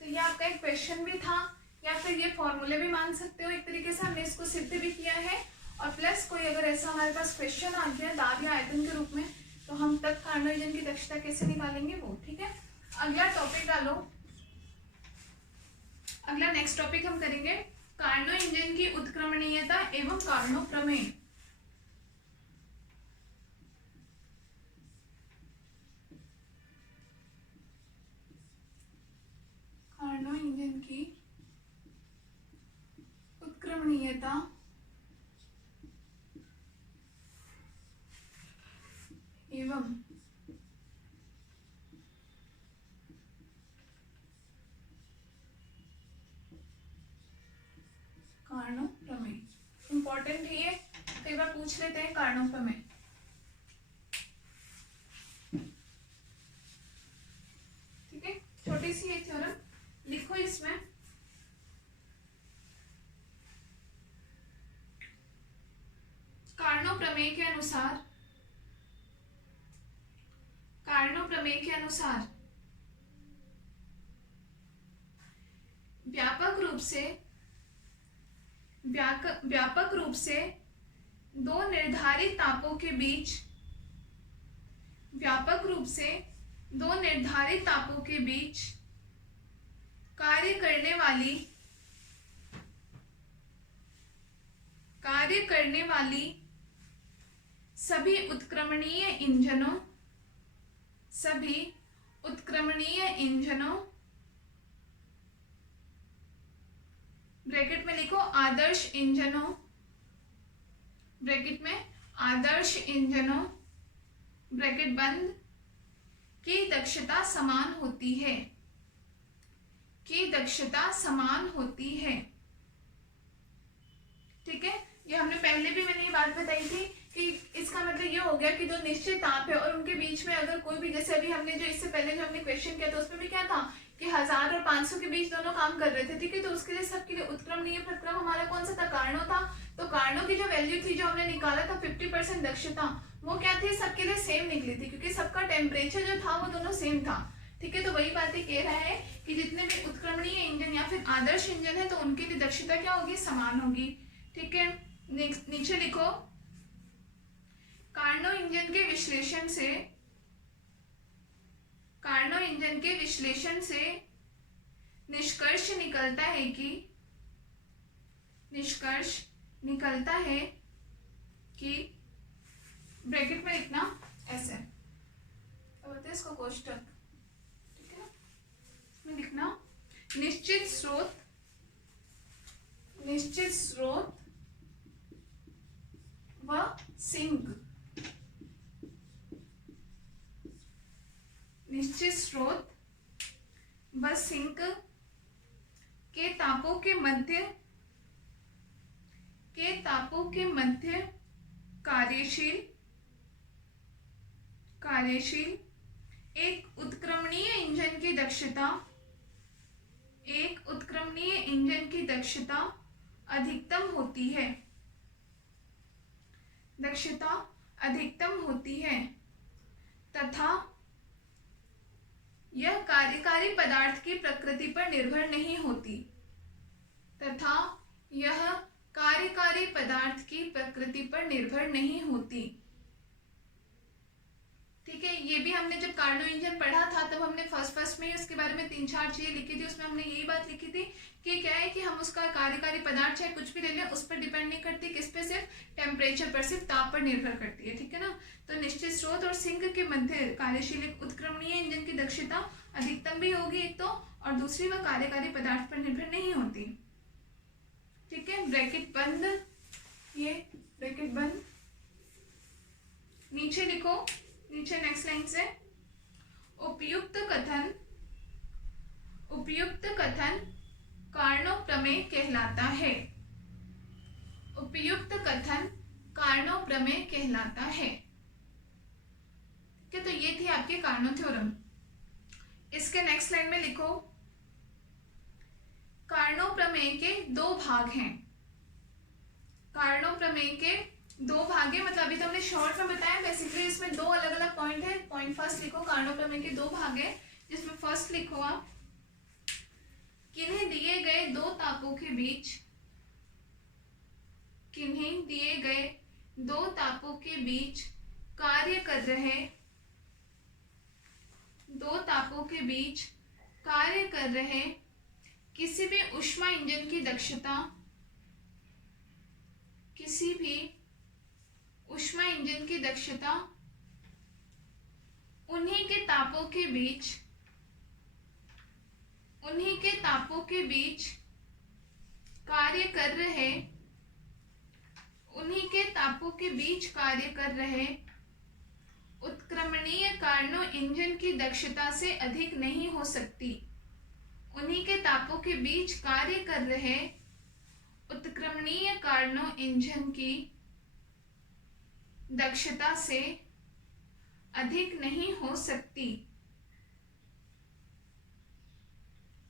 तो ये आपका एक क्वेश्चन भी था, या फिर ये फॉर्मूले भी मान सकते हो एक तरीके से। हमने इसको सिद्ध भी किया है, और प्लस कोई अगर ऐसा हमारे पास क्वेश्चन आ गया दाब या आयतन के रूप में तो हम तब कार्नो इंजन की दक्षता कैसे निकालेंगे वो। ठीक है, अगला टॉपिक डालो। अगला नेक्स्ट टॉपिक हम करेंगे कार्नो इंजन की उत्क्रमणीयता एवं कार्नो प्रमेय। कार्नो इंजन की उत्क्रमणीयता एवं कार्नो प्रमेय। इंपॉर्टेंट है ये, कई बार पूछ लेते हैं कार्नो प्रमेय। ठीक है, छोटी सी ये थ्योरम लिखो इसमें। कार्नो प्रमेय के अनुसार, कार्नो प्रमेय के अनुसार व्यापक रूप से व्यापक रूप से दो निर्धारित तापों के बीच व्यापक रूप से दो निर्धारित तापों के बीच कार्य करने वाली सभी उत्क्रमणीय इंजनों ब्रैकेट में लिखो आदर्श इंजनों ब्रैकेट बंद की दक्षता समान होती है। ठीक है, ये हमने पहले भी मैंने ये बात बताई थी कि इसका मतलब ये हो गया कि दो निश्चित ताप है और उनके बीच में अगर कोई भी, जैसे अभी हमने जो इससे पहले जो हमने क्वेश्चन किया था उसमें भी क्या था कि 1000 और 500 के बीच दोनों काम कर रहे थे। ठीक है, तो उसके लिए सबके लिए उत्क्रमणीय प्रतिक्रम हमारा कौन सा था, कार्नो था। तो कार्नो की जो वैल्यू थी जो हमने निकाला था 50% दक्षता, वो क्या थी, सबके लिए सेम निकली थी क्योंकि सबका टेम्परेचर जो था वो दोनों सेम था। ठीक है, तो वही बातें कह रहा है कि जितने भी उत्क्रमणीय इंजन या फिर आदर्श इंजन है तो उनके लिए दक्षता क्या होगी, समान होगी। ठीक है, नीचे लिखो कार्नो इंजन के विश्लेषण से निष्कर्ष निकलता है कि ब्रैकेट में लिखना ऐसे बोलते हैं इसको कोष्टक। ठीक है, इसमें लिखना निश्चित स्रोत व सिंक, निश्चित स्रोत व सिंक के तापों के मध्य कार्यशील एक उत्क्रमणीय इंजन की दक्षता अधिकतम होती है तथा यह कार्यकारी पदार्थ की प्रकृति पर निर्भर नहीं होती। ठीक है, ये भी हमने जब कार्नो इंजन पढ़ा था तब हमने फर्स्ट में ही उसके बारे में 3-4 चीजें लिखी थी। उसमें हमने यही बात लिखी थी कि क्या है कि हम उसका कार्यकारी पदार्थ चाहे कुछ भी ले लें उस पर डिपेंड नहीं करती, किस पे, सिर्फ टेम्परेचर पर, सिर्फ ताप पर निर्भर करती है। ठीक है ना, तो निश्चित स्रोत और सिंक के मध्य कार्यशील एक उत्क्रमणीय इंजन की दक्षता अधिकतम भी होगी एक तो, और दूसरी वह कार्यकारी पदार्थ पर निर्भर नहीं होती। ठीक है, ब्रैकेट बंद, ये ब्रैकेट बंद। नीचे लिखो, नीचे नेक्स्ट लाइन से उपयुक्त कथन कार्नो प्रमेय कहलाता है। उपयुक्त कथन कार्नो प्रमेय कहलाता है। ठीक है, तो ये थी आपके कार्नो थ्योरम। इसके नेक्स्ट लाइन में लिखो कार्नो प्रमेय के दो भाग हैं। कार्नो प्रमेय के दो भाग है, मतलब अभी तो हमने शॉर्ट में बताया, बेसिकली इसमें दो अलग अलग पॉइंट है। पॉइंट फर्स्ट लिखो, कार्नो प्रमेय के दो भाग है, जिसमें फर्स्ट लिखो आप किन्हीं दिए गए दो तापों के बीच कार्य कर रहे किसी भी ऊष्मा इंजन की दक्षता उन्हीं के तापों के बीच कार्य कर रहे उत्क्रमणीय कार्नो इंजन की दक्षता से अधिक नहीं हो सकती। उन्हीं के तापों के बीच कार्य कर रहे उत्क्रमणीय कार्नो इंजन की दक्षता से अधिक नहीं हो सकती।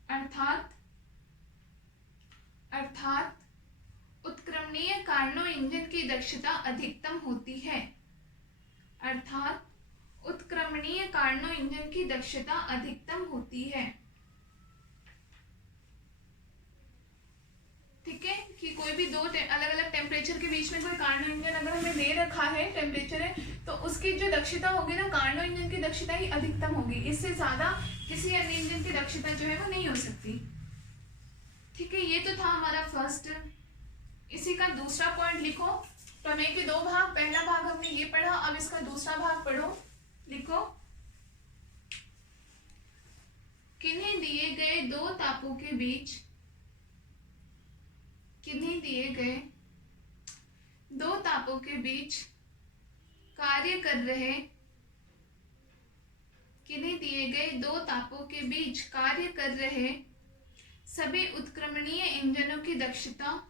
अर्थात उत्क्रमणीय कार्नो इंजन की दक्षता अधिकतम होती है। अर्थात उत्क्रमणीय कार्नो इंजन की दक्षता अधिकतम होती है। ठीक है, कि कोई भी दो अलग अलग टेम्परेचर के बीच में कोई कार्नो इंजन अगर हमें दे रखा है, टेम्परेचर है, तो उसकी जो दक्षता होगी ना, कार्नो इंजन की दक्षता ही अधिकतम होगी, इससे ज्यादा किसी अन्य इंजन की दक्षता जो है वो नहीं हो सकती। ठीक है, ये तो था हमारा फर्स्ट। इसी का दूसरा पॉइंट लिखो। प्रमेय के दो भाग, पहला भाग हमने ये पढ़ा, अब इसका दूसरा भाग पढ़ो। लिखो, किन्हीं दिए गए दो तापों के बीच, किन्हीं दिए गए दो तापों के बीच कार्य कर रहे, किन्हीं दिए गए दो तापों के बीच कार्य कर रहे सभी उत्क्रमणीय इंजनों की दक्षता,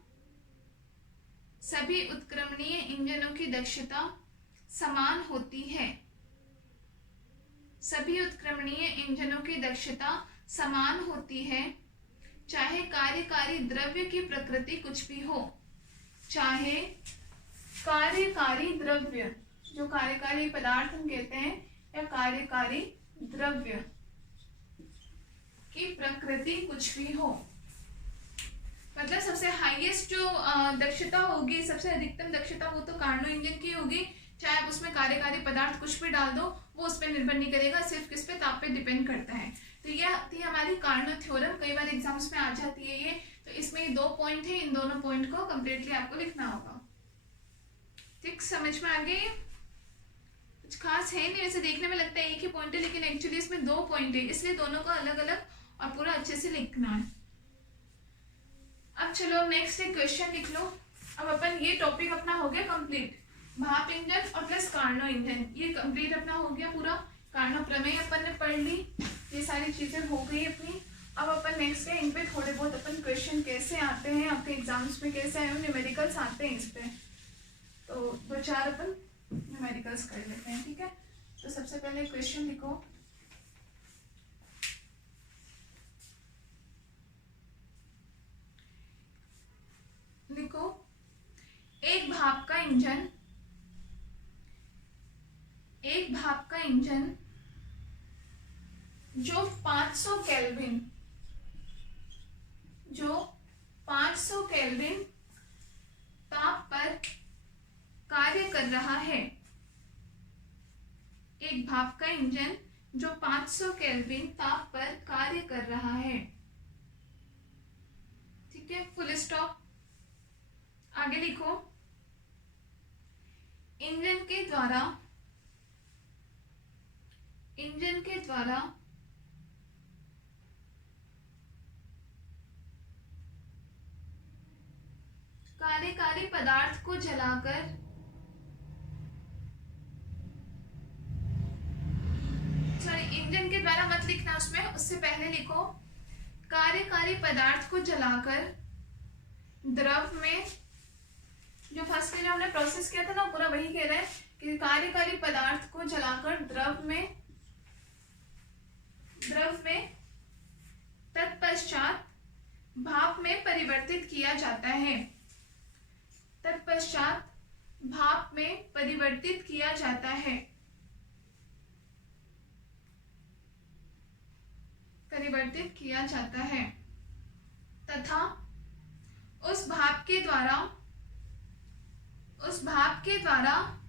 सभी उत्क्रमणीय इंजनों की दक्षता समान होती है। सभी उत्क्रमणीय इंजनों की दक्षता समान होती है, चाहे कार्यकारी द्रव्य की प्रकृति कुछ भी हो। चाहे कार्यकारी द्रव्य, जो कार्यकारी पदार्थ हम कहते हैं, या कार्यकारी द्रव्य की प्रकृति कुछ भी हो, मतलब सबसे हाईएस्ट जो दक्षता होगी, सबसे अधिकतम दक्षता, वो तो कार्नो इंजन की होगी। चाहे आप उसमें कार्यकारी पदार्थ कुछ भी डाल दो, वो उस पर निर्भर नहीं करेगा, सिर्फ किस पे, ताप पे डिपेंड करता है। तो ये थी हमारी कार्नो थ्योरम, कई बार एग्जाम्स में आ जाती है ये। तो इसमें ये दो पॉइंट है, इन दोनों पॉइंट को कंप्लीटली आपको लिखना होगा। ठीक, समझ में आ गई? कुछ खास है नहीं, वैसे देखने में लगता है एक ही पॉइंट है, लेकिन एक्चुअली इसमें दो पॉइंट है, इसलिए दोनों का अलग अलग और पूरा अच्छे से लिखना है। अब चलो नेक्स्ट एक क्वेश्चन लिख लो। अब अपन ये टॉपिक अपना हो गया कंप्लीट, भाप इंजन और प्लस कार्नो इंजन, ये कंप्लीट अपना हो गया पूरा। कार्नो प्रमेय अपन ने पढ़ ली, ये सारी चीजें हो गई अपनी। अब अपन नेक्स्ट है, इन पे थोड़े बहुत अपन क्वेश्चन कैसे आते हैं आपके एग्जाम्स में, कैसे आए न्यूमेरिकल्स आते हैं इस पे, तो दो चार अपन न्यूमेरिकल्स कर लेते हैं। ठीक है, तो सबसे पहले क्वेश्चन लिखो। लिखो, एक भाप का इंजन, एक भाप का इंजन जो 500 केल्विन, जो 500 केल्विन ताप पर कार्य कर रहा है। एक भाप का इंजन जो 500 केल्विन ताप पर कार्य कर रहा है। ठीक है, फुल स्टॉप। आगे लिखो, इंजन के द्वारा, इंजन के द्वारा कार्यकारी पदार्थ को जलाकर, सॉरी इंजन के द्वारा मत लिखना उसमें, उससे पहले लिखो, कार्यकारी पदार्थ को जलाकर द्रव में, जो फर्स्ट में जो हमने प्रोसेस किया था ना, पूरा वही कह रहा है कि कार्यकारी पदार्थ को जलाकर द्रव में, द्रव में तत्पश्चात भाप में परिवर्तित किया जाता है। तत्पश्चात भाप में परिवर्तित किया जाता है, परिवर्तित किया जाता है, तथा उस भाप के द्वारा, उस भाप के द्वारा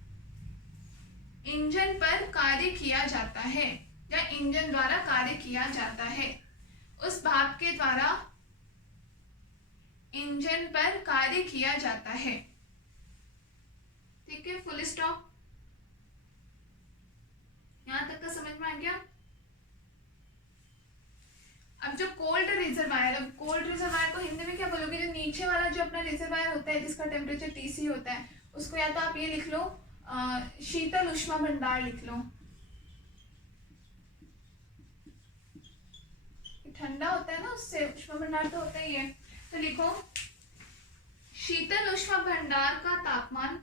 इंजन पर कार्य किया जाता है, या इंजन द्वारा कार्य किया जाता है। उस भाप के द्वारा इंजन पर कार्य किया जाता है। ठीक है, फुल स्टॉप। यहां तक का समझ में आ गया? अब जो कोल्ड रिजर्वायर, अब कोल्ड रिजर्वायर को हिंदी में क्या बोलोगे? जो नीचे वाला जो अपना रिजर्वायर होता है जिसका टेम्परेचर TC होता है, उसको या तो आप ये लिख लो, शीतल उष्मा भंडार लिख लो। ठंडा होता है ना, उससे उष्मा भंडार तो होता ही है। तो लिखो, शीतल उष्मा भंडार का तापमान,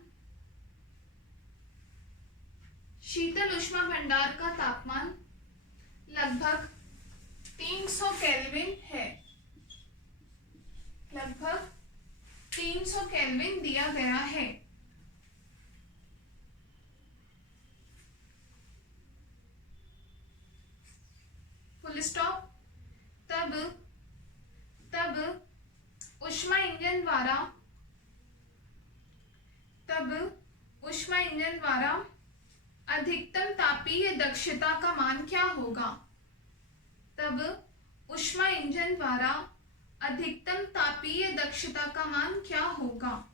शीतल उष्मा भंडार का तापमान लगभग 300 केल्विन है। लगभग 300 केल्विन दिया गया है। Full stop. तब उष्मा इंजन ऊष्मा इंजन द्वारा अधिकतम तापीय दक्षता का मान क्या होगा? तब ऊष्मा इंजन द्वारा अधिकतम तापीय दक्षता का मान क्या होगा?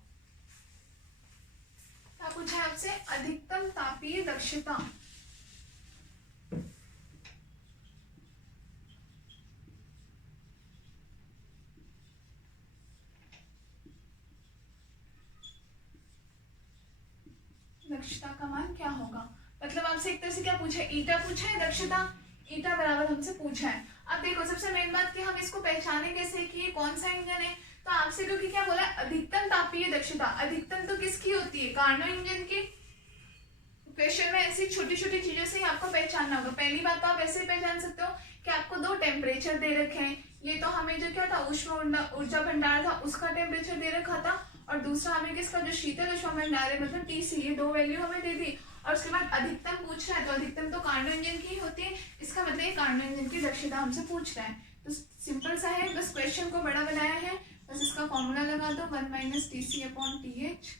क्या पूछा है आपसे? अधिकतम तापीय दक्षता। दक्षता का मान क्या होगा? मतलब आपसे एक तरह से क्या पूछा है? ईटा पूछा है, दक्षता ईटा बराबर हमसे पूछा है। अब देखो सबसे मेन बात कि हम इसको पहचाने कैसे कि ये कौन सा इंजन है। तो आपसे क्योंकि क्या बोला है? अधिकतम तापीय दक्षता। अधिकतम तो किसकी होती है? कार्नो इंजन की। क्वेश्चन में ऐसी छोटी छोटी चीजों से ही आपको पहचानना होगा। पहली बात तो आप ऐसे ही पहचान सकते हो कि आपको दो टेम्परेचर दे रखे हैं। ये तो हमें जो क्या था, ऊष्मा ऊर्जा भंडार था, उसका टेम्परेचर दे रखा था, और दूसरा हमें किसका, जो शीतल ऊष्मा भंडार है मतलब टीसी, ये दो वैल्यू हमें दे दी। और उसके बाद अधिकतम पूछ रहा है, तो अधिकतम तो कार्नो इंजन की होती है। इसका मतलब ये कार्नो इंजन की दक्षता हमसे पूछ रहा है। तो सिंपल सा है, बस क्वेश्चन को बड़ा बनाया है। बस इसका फॉर्मूला लगा दो, 1 - TC अपॉन TH।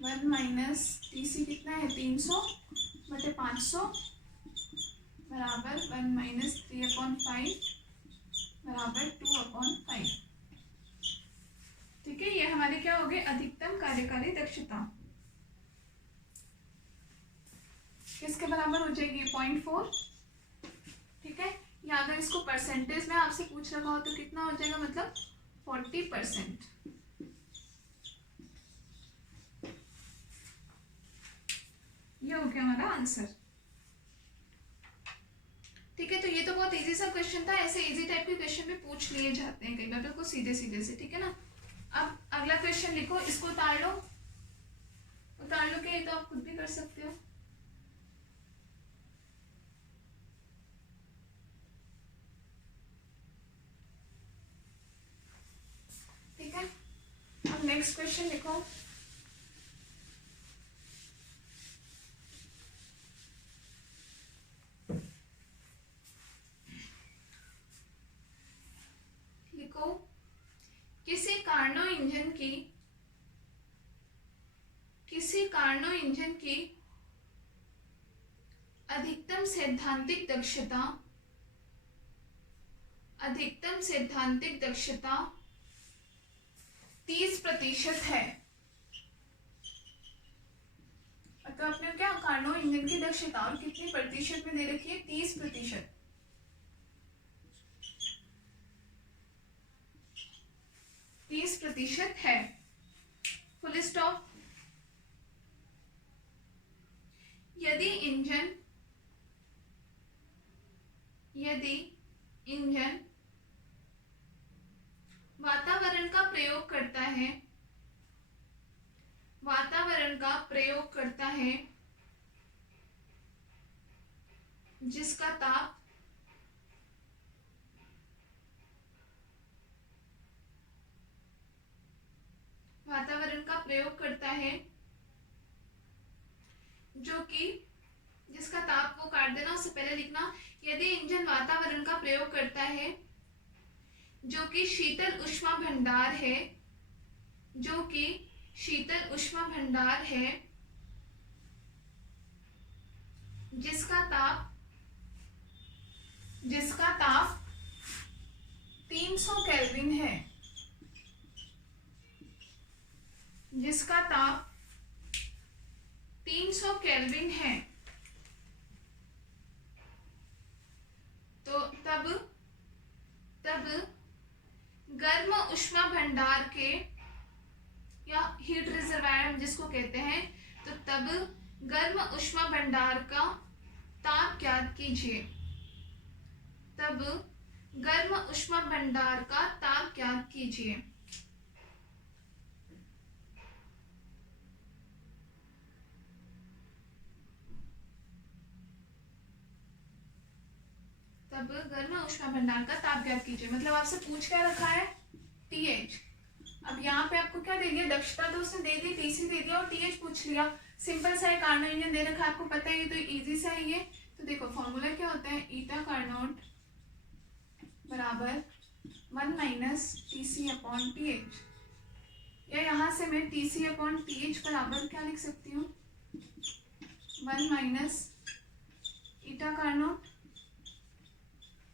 1 - TC कितना है? 300/500 बराबर 1 - 3/5 बराबर 2/5। ठीक है, ये हमारे क्या हो गए? अधिकतम कार्यकारी दक्षता। किसके बराबर हो जाएगी? 0.4। ठीक है, या अगर इसको परसेंटेज में आपसे पूछ रखा हो तो कितना हो जाएगा? मतलब 40%। ये हो गया हमारा आंसर। ठीक है, तो ये तो बहुत इजी सा क्वेश्चन था। ऐसे इजी टाइप के क्वेश्चन भी पूछ लिए जाते हैं कई बार, बिल्कुल सीधे सीधे से। ठीक है ना। अब अगला क्वेश्चन लिखो, इसको उतार लो। उतार लो, क्या ये तो आप खुद भी कर सकते हो। ठीक है, अब नेक्स्ट क्वेश्चन लिखो। लिखो, किसी कार्नो इंजन की अधिकतम सैद्धांतिक दक्षता 30% है। मतलब अपने क्या, कार्नो इंजन की दक्षता और कितनी प्रतिशत में दे रखी है? 30%। 30% है, फुल स्टॉप। यदि इंजन वातावरण का प्रयोग करता है जिसका ताप जिसका ताप वो काट देना, उससे पहले लिखना, यदि इंजन वातावरण का प्रयोग करता है जो कि शीतल ऊष्मा भंडार है, जिसका ताप 300 केल्विन है, जिसका ताप 300 केल्विन है, तो तब गर्म ऊष्मा भंडार के, या हीट रिजर्वायर हम जिसको कहते हैं, तो तब गर्म ऊष्मा भंडार का ताप ज्ञात कीजिए। तब गर्म ऊष्मा भंडार का ताप ज्ञात कीजिए। तब गर्म ऊष्मा भंडार का ताप ज्ञात कीजिए। मतलब आपसे पूछ क्या रखा है? TH। अब यहाँ पे आपको क्या दे दिया? दक्षता तो उसने दे दी, TC दे दिया, और TH पूछ लिया। सिंपल सा है, कार्नो इंजन दे रखा है, आपको पता है, ये तो इजी सा है ये। तो देखो फॉर्मूला क्या होता है? ईटा कार्नोट बराबर 1 - TC अपॉन TH। या यहाँ से मैं T C upon T H बराबर क्या लिख सकती हूँ, 1 माइनस ईटा कार्नोट।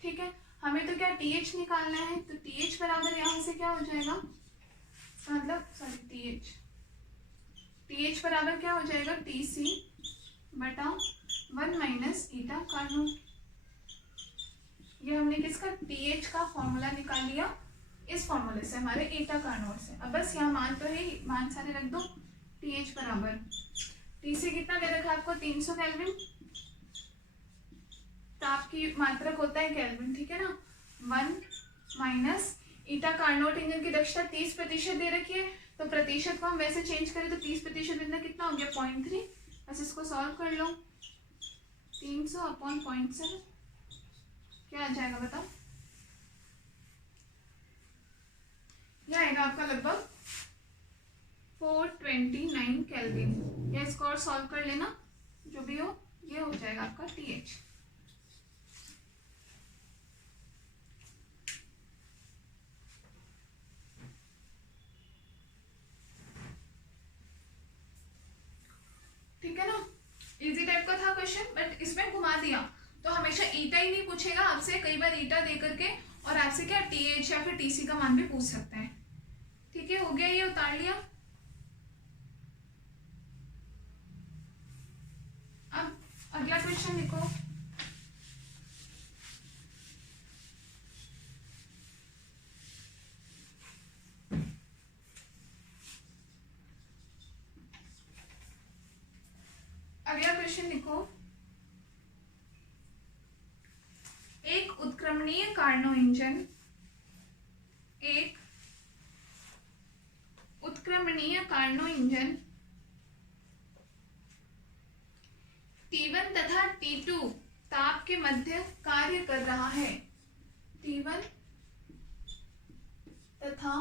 ठीक है, हमें तो क्या टी एच निकालना है, तो टी एच बराबर यहाँ से क्या हो जाएगा, मतलब सॉरी टी एच बराबर क्या हो जाएगा, टी सी बटा 1 माइनस ईटा कार्नोट। ये हमने किसका, टी एच का फॉर्मूला निकाल लिया इस फॉर्मूले से, हमारे ईटा कार्नोट से। अब बस यहाँ मान तो है, मान सारे रख दो। टी एच बराबर टी सी कितना दे रखा है आपको, 300 केल्विन। ताप की मात्रक होता है केल्विन, ठीक है ना। 1 माइनस ईटा कार्नोट इंजन की दक्षता 30% दे रखी है, तो प्रतिशत को हम वैसे चेंज करें तो 30% बिंदा कितना हो गया, 0.3। बस इसको सॉल्व कर लो, 300 अपॉन 0.7 क्या आ जाएगा बताओ, यह आएगा आपका लगभग 429 केल्विन। या इसको और सॉल्व कर लेना, जो भी हो, ये हो जाएगा आपका टी एच। ठीक है ना, इजी टाइप का था क्वेश्चन, बट इसमें घुमा दिया। तो हमेशा ईटा ही नहीं पूछेगा आपसे, कई बार ईटा दे करके और आपसे क्या टी एच या फिर टीसी का मान भी पूछ सकते हैं। ठीक है, हो गया, ये उतार लिया। अब अगला क्वेश्चन लिखो। अगला क्वेश्चन लिखो, एक उत्क्रमणीय कार्नो इंजन, एक उत्क्रमणीय कार्नो इंजन T1 तथा T2 ताप के मध्य कार्य कर रहा है। T1 तथा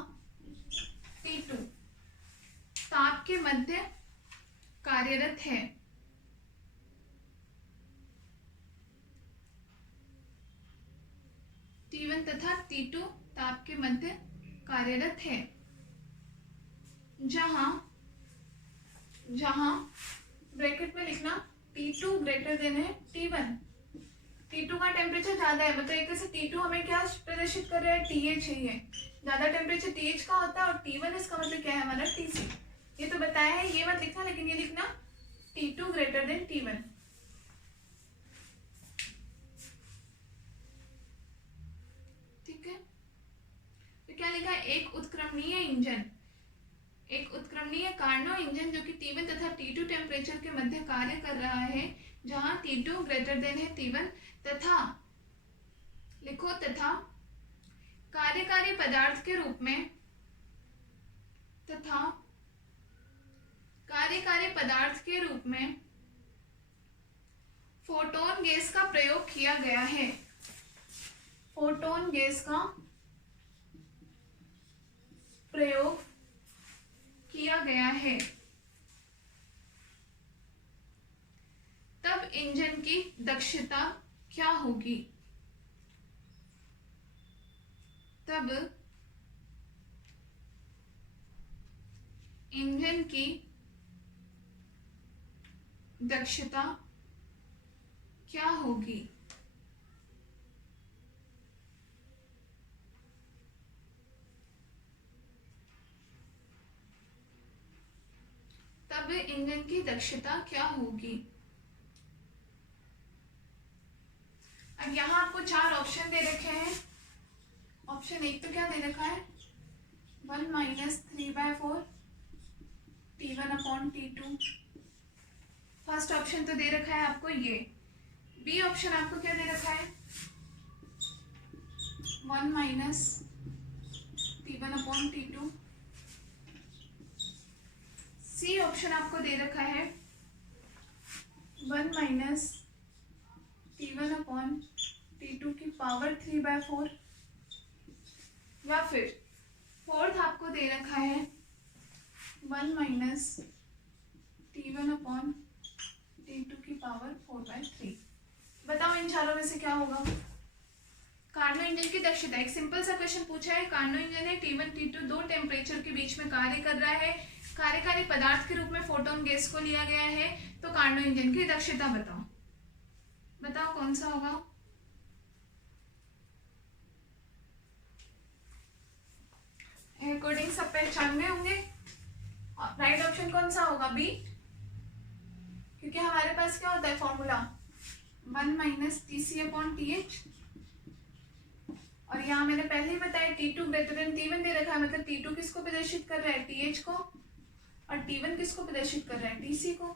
T2 ताप के मध्य कार्यरत है। T1 तथा T2 ताप के मध्य कार्यरत है, जहां ब्रैकेट में लिखना T2 ग्रेटर देन है T1। T2 का टेम्परेचर ज्यादा है, मतलब एक तरह से T2 हमें क्या प्रदर्शित कर रहा है, TH ही है। ज्यादा टेम्परेचर TH का होता है, और T1 इसका मतलब क्या है हमारा TC। ये तो बताया है, ये मत लिखना, लेकिन ये लिखना T2 ग्रेटर देन T1। ठीक है, तो क्या लिखा है, एक उत्क्रमणीय इंजन, एक उत्क्रमणीय कार्नो इंजन जो कि T1 तथा T2 टेम्परेचर के मध्य कार्य कर रहा है, जहां T2 ग्रेटर देन है T1, तथा लिखो तथा कार्यकारी पदार्थ के रूप में, तथा कार्यकारी पदार्थ के रूप में फोटोन गैस का प्रयोग किया गया है। फोटोन गैस का प्रयोग किया गया है, तब इंजन की दक्षता क्या होगी, तब इंजन की दक्षता क्या होगी। तब इंजन की दक्षता क्या होगी। अब यहाँ आपको 4 ऑप्शन दे रखे हैं। ऑप्शन 1 तो क्या दे रखा है, 1 minus 3/4 T1 upon T2। First option तो दे रखा है आपको ये। बी ऑप्शन आपको क्या दे रखा है, 1 minus T1 upon T2। C option आपको दे रखा है 1 माइनस T1 अपॉन T2 की पावर 3/4। या फिर फोर्थ आपको दे रखा है 1 माइनस T1 अपॉन T2 की पावर 4/3। बताओ इन चारों में से क्या होगा। कार्नो इंजन की दक्षता, एक सिंपल सा क्वेश्चन पूछा है। कार्नो इंजन है, T1 T2 दो टेम्परेचर के बीच में कार्य कर रहा है, कार्यकारी पदार्थ के रूप में फोटोन गैस को लिया गया है, तो कार्नो इंजन की दक्षता बताओ, बताओ कौन सा होगा। अकॉर्डिंग सब पहचान गए होंगे। राइट ऑप्शन कौन सा होगा, बी, क्योंकि हमारे पास क्या होता है फॉर्मूला 1 - TC/TH, और यहाँ मैंने पहले ही बताया T2 > T1 दे रखा है, मतलब T2 किसको प्रदर्शित कर रहा है, TH को, और T1 किसको प्रदर्शित कर रहा है, TC को।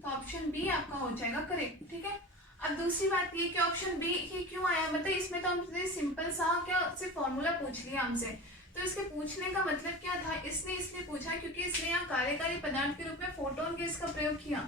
तो ऑप्शन बी आपका हो जाएगा करेक्ट। ठीक है, अब दूसरी बात ये कि ऑप्शन बी ही क्यों आया, मतलब इसमें तो हमसे सिंपल सा क्या सिर्फ फॉर्मूला पूछ लिया हमसे, तो इसके पूछने का मतलब क्या था, इसने इसलिए पूछा क्योंकि इसने यहाँ कार्यकारी पदार्थ के रूप में फोटोन गैस का प्रयोग किया,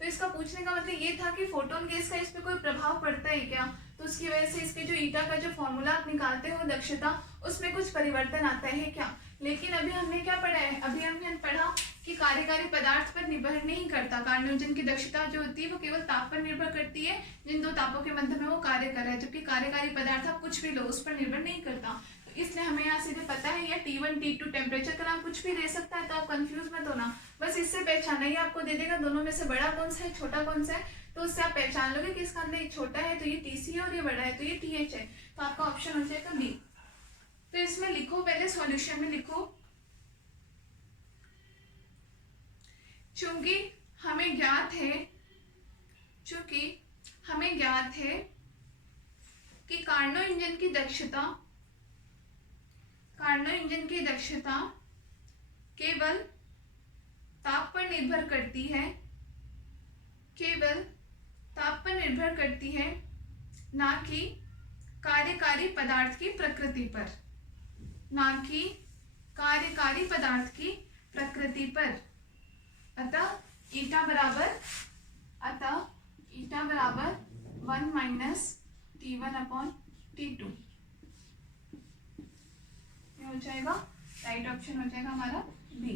तो इसका पूछने का मतलब ये था कि फोटोन गैस का इस पे कोई प्रभाव पड़ता है क्या, तो उसकी वजह से इसके जो ईटा का जो फॉर्मूला आप निकालते हो दक्षता, उसमें कुछ परिवर्तन आता है क्या। लेकिन अभी हमने क्या पढ़ा है, अभी हमने पढ़ा कि कार्यकारी पदार्थ पर निर्भर नहीं करता, कार्नो इंजन की दक्षता जो होती है वो केवल ताप पर निर्भर करती है, जिन दो तापों के मध्य में वो कार्य कर रहा है, जबकि कार्यकारी पदार्थ आप कुछ भी लो उस पर निर्भर नहीं करता। तो इसलिए हमें यहाँ सीधे पता है या T1 T2 टेम्परेचर का नाम कुछ भी दे सकता है, तो आप कंफ्यूज मत होना, बस इससे पहचाना ही आपको दे देगा दोनों में से बड़ा कौन सा है छोटा कौन सा है, तो उससे आप पहचान लोगे कि इसका अंदर छोटा है तो ये TC है और ये बड़ा है तो ये TH है, तो आपका ऑप्शन हो जाएगा बी। तो इसमें लिखो, पहले सॉल्यूशन में लिखो, चूंकि हमें ज्ञात है कि कार्नो इंजन की दक्षता केवल ताप पर निर्भर करती है, ना कि कार्यकारी पदार्थ की प्रकृति पर, अतः ईटा बराबर 1 - T1/T2 हो जाएगा, राइट ऑप्शन हो जाएगा हमारा बी।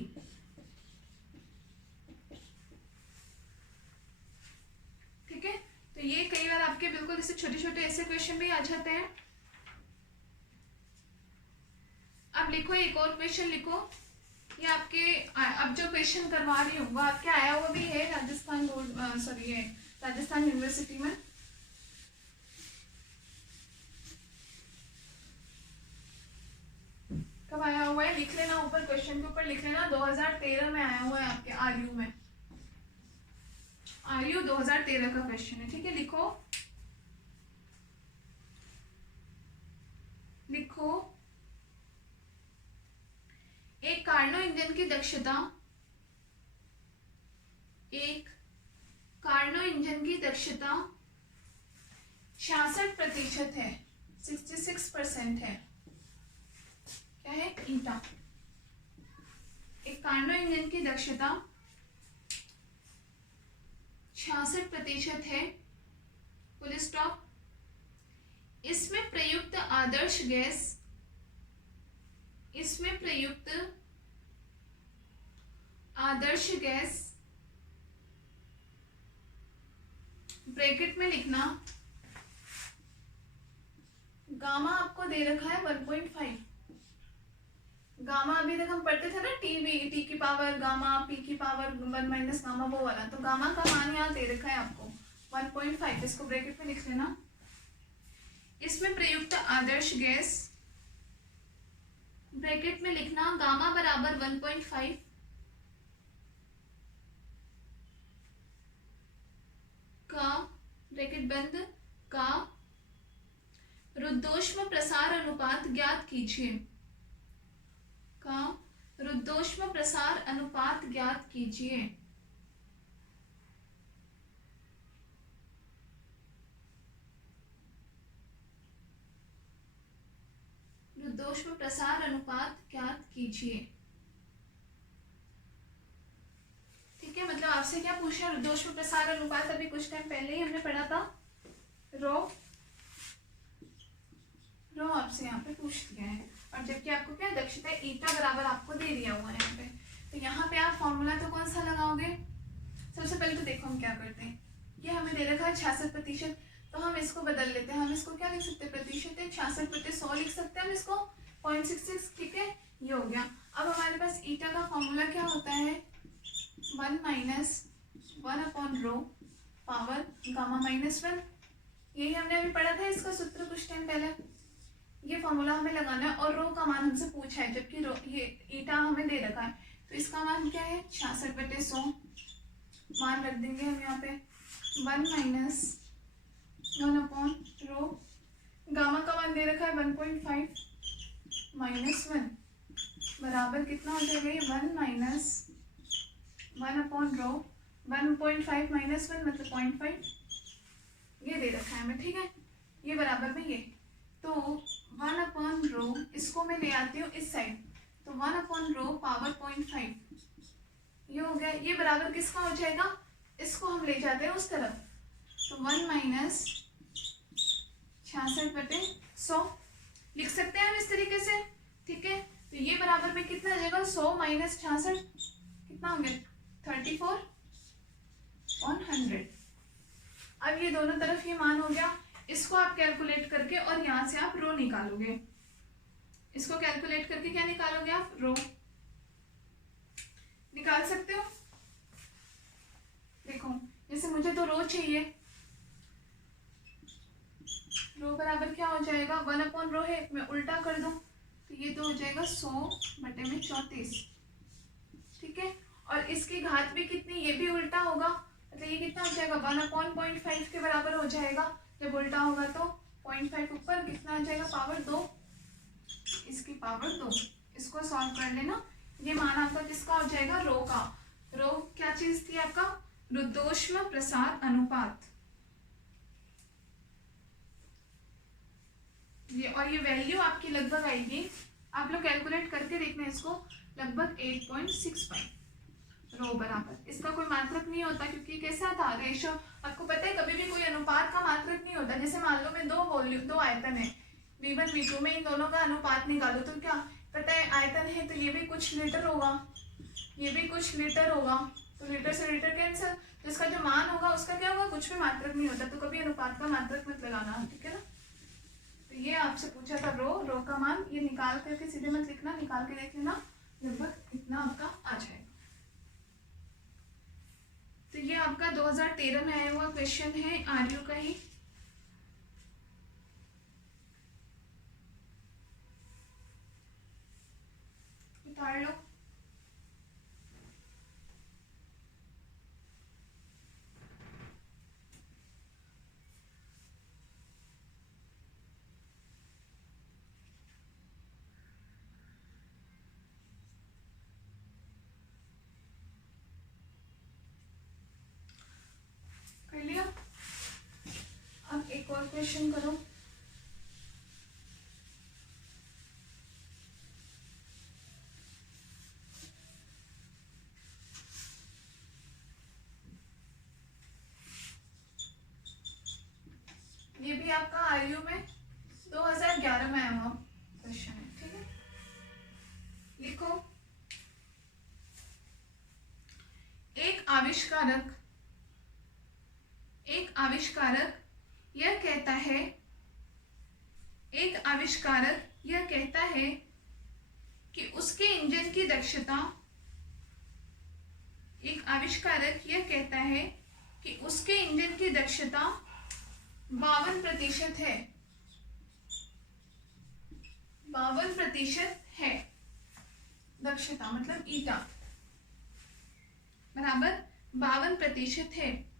ठीक है, तो ये कई बार आपके बिल्कुल जैसे छोटे छोटे ऐसे क्वेश्चन भी आ जाते हैं। अब लिखो एक और क्वेश्चन लिखो, ये आपके अब जो क्वेश्चन करवा रही हूँ वो आपके आया हुआ भी है राजस्थान बोर्ड, सॉरी ये राजस्थान यूनिवर्सिटी में। कब आया हुआ है लिख लेना, ऊपर क्वेश्चन के ऊपर लिख लेना, 2013 में आया हुआ है आपके आरयू में, आरयू 2013 का क्वेश्चन है। ठीक है, लिखो एक कार्नो इंजन की दक्षता 66% है, 66% है, क्या है ईटा। एक कार्नो इंजन की दक्षता 66% है, फुल स्टॉप। इसमें प्रयुक्त आदर्श गैस ब्रैकेट में लिखना, गामा आपको दे रखा है 1.5, गामा अभी तक हम पढ़ते थे ना, टी की पावर गामा, पी की पावर 1 - गामा, वो वाला, तो गामा का मान यहाँ दे रखा है आपको 1.5, इसको ब्रैकेट में लिख लेना। इसमें प्रयुक्त आदर्श गैस ब्रैकेट में लिखना, गामा बराबर 1.5 का ब्रैकेट बंद का रुद्धोष्म प्रसार अनुपात ज्ञात कीजिए, रुद्धोष्म प्रसार अनुपात ज्ञात कीजिए। ठीक है, मतलब आपसे क्या पूछा, रुद्धोष्म प्रसार अनुपात अभी कुछ टाइम पहले ही हमने पढ़ा था, रो आपसे यहाँ पे पूछ दिया है, और जबकि आपको क्या दक्षता ईटा बराबर आपको दे दिया हुआ है यहाँ पे, तो यहाँ पे आप फॉर्मूला तो कौन सा लगाओगे। सबसे पहले तो देखो हम क्या करते हैं, ये हमें दे रखा है 66%, तो हम इसको बदल लेते हैं, हम इसको क्या लिख सकते हैं, प्रतिशत है, 66/100 लिख सकते हैं हम इसको 0.66, ठीक है, ये हो गया। अब हमारे पास ईटा का फॉर्मूला क्या होता है, 1 - 1/ρ पावर गामा -1, यही हमने अभी पढ़ा था इसका सूत्र कुछ टाइम पहले। ये फॉर्मूला हमें लगाना है और रो का मान हमसे पूछा है, जबकि रो ये ईटा हमें दे रखा है, तो इसका मान क्या है 66/100, मान रख देंगे हम यहाँ पे 1 - 1/ρ, गामा का मान दे रखा है 1.5 -1 बराबर कितना हो जाएगा, ये 1 - 1/ρ, 1.5 - 1 मतलब 0.5, ये दे रखा है हमें, ठीक है, ये बराबर में ये, तो 1/ρ इसको मैं ले आती हूँ इस साइड, तो 1/ρ पावर 0.5, ये हो गया, ये बराबर किसका हो जाएगा, इसको हम ले जाते हैं उस तरफ, तो 1 - 66/100 लिख सकते हैं हम इस तरीके से, ठीक है, तो ये बराबर में कितना आ जाएगा, 100 - 66 कितना हो गया 34/100। अब ये दोनों तरफ ये मान हो गया, इसको आप कैलकुलेट करके और यहाँ से आप रो निकालोगे, इसको कैलकुलेट करके क्या निकालोगे आप, रो निकाल सकते हो। देखो जैसे मुझे तो रो चाहिए, रो बराबर क्या हो जाएगा, 1/ρ है, मैं उल्टा कर दूं तो ये तो हो जाएगा 100/34, ठीक है, और इसकी घात भी कितनी, ये भी उल्टा होगा, मतलब ये कितना हो जाएगा 1/0.5 के बराबर हो जाएगा, जब उल्टा होगा तो 0.5 ऊपर कितना आ जाएगा, पावर 2, इसकी पावर 2, इसको सॉल्व कर लेना, ये मान आपका किसका हो जाएगा, रो का, रो क्या चीज थी आपका, रुद्धोष्म प्रसार अनुपात, ये, और ये वैल्यू आपकी लगभग आएगी, आप लोग कैलकुलेट करके देखना इसको, लगभग 8.65 रो बराबर, इसका कोई मात्रक नहीं होता क्योंकि कैसा था रेशो, आपको पता है कभी भी कोई अनुपात का मात्रक नहीं होता, जैसे मान लो मैं दो आयतन है V1 V2 में, इन दोनों का अनुपात निकालो तो क्या पता है, आयतन है तो ये भी कुछ लीटर होगा, ये भी कुछ लीटर होगा, तो लीटर से लीटर कैंसिल, तो इसका जो मान होगा उसका क्या होगा, कुछ भी मात्रक नहीं होता, तो कभी अनुपात का मात्रक मत लगाना, ठीक है ना। तो ये आपसे पूछा था रो का मान, ये निकाल करके सीधे मत लिखना, निकाल के देख लेना, लगभग इतना आपका आ जाएगा। तो ये आपका 2013 में आया हुआ क्वेश्चन है, आरयू का ही, उतार लो। कर लिया, अब एक और क्वेश्चन करो। ये भी आपका आयु में 2011 में आया हुआ क्वेश्चन है, ठीक है, लिखो, एक आविष्कारक यह कहता है कि उसके इंजन की दक्षता, एक आविष्कारक यह कहता है कि उसके इंजन की दक्षता 52% है, 52% है, दक्षता मतलब ईटा बराबर 52% है,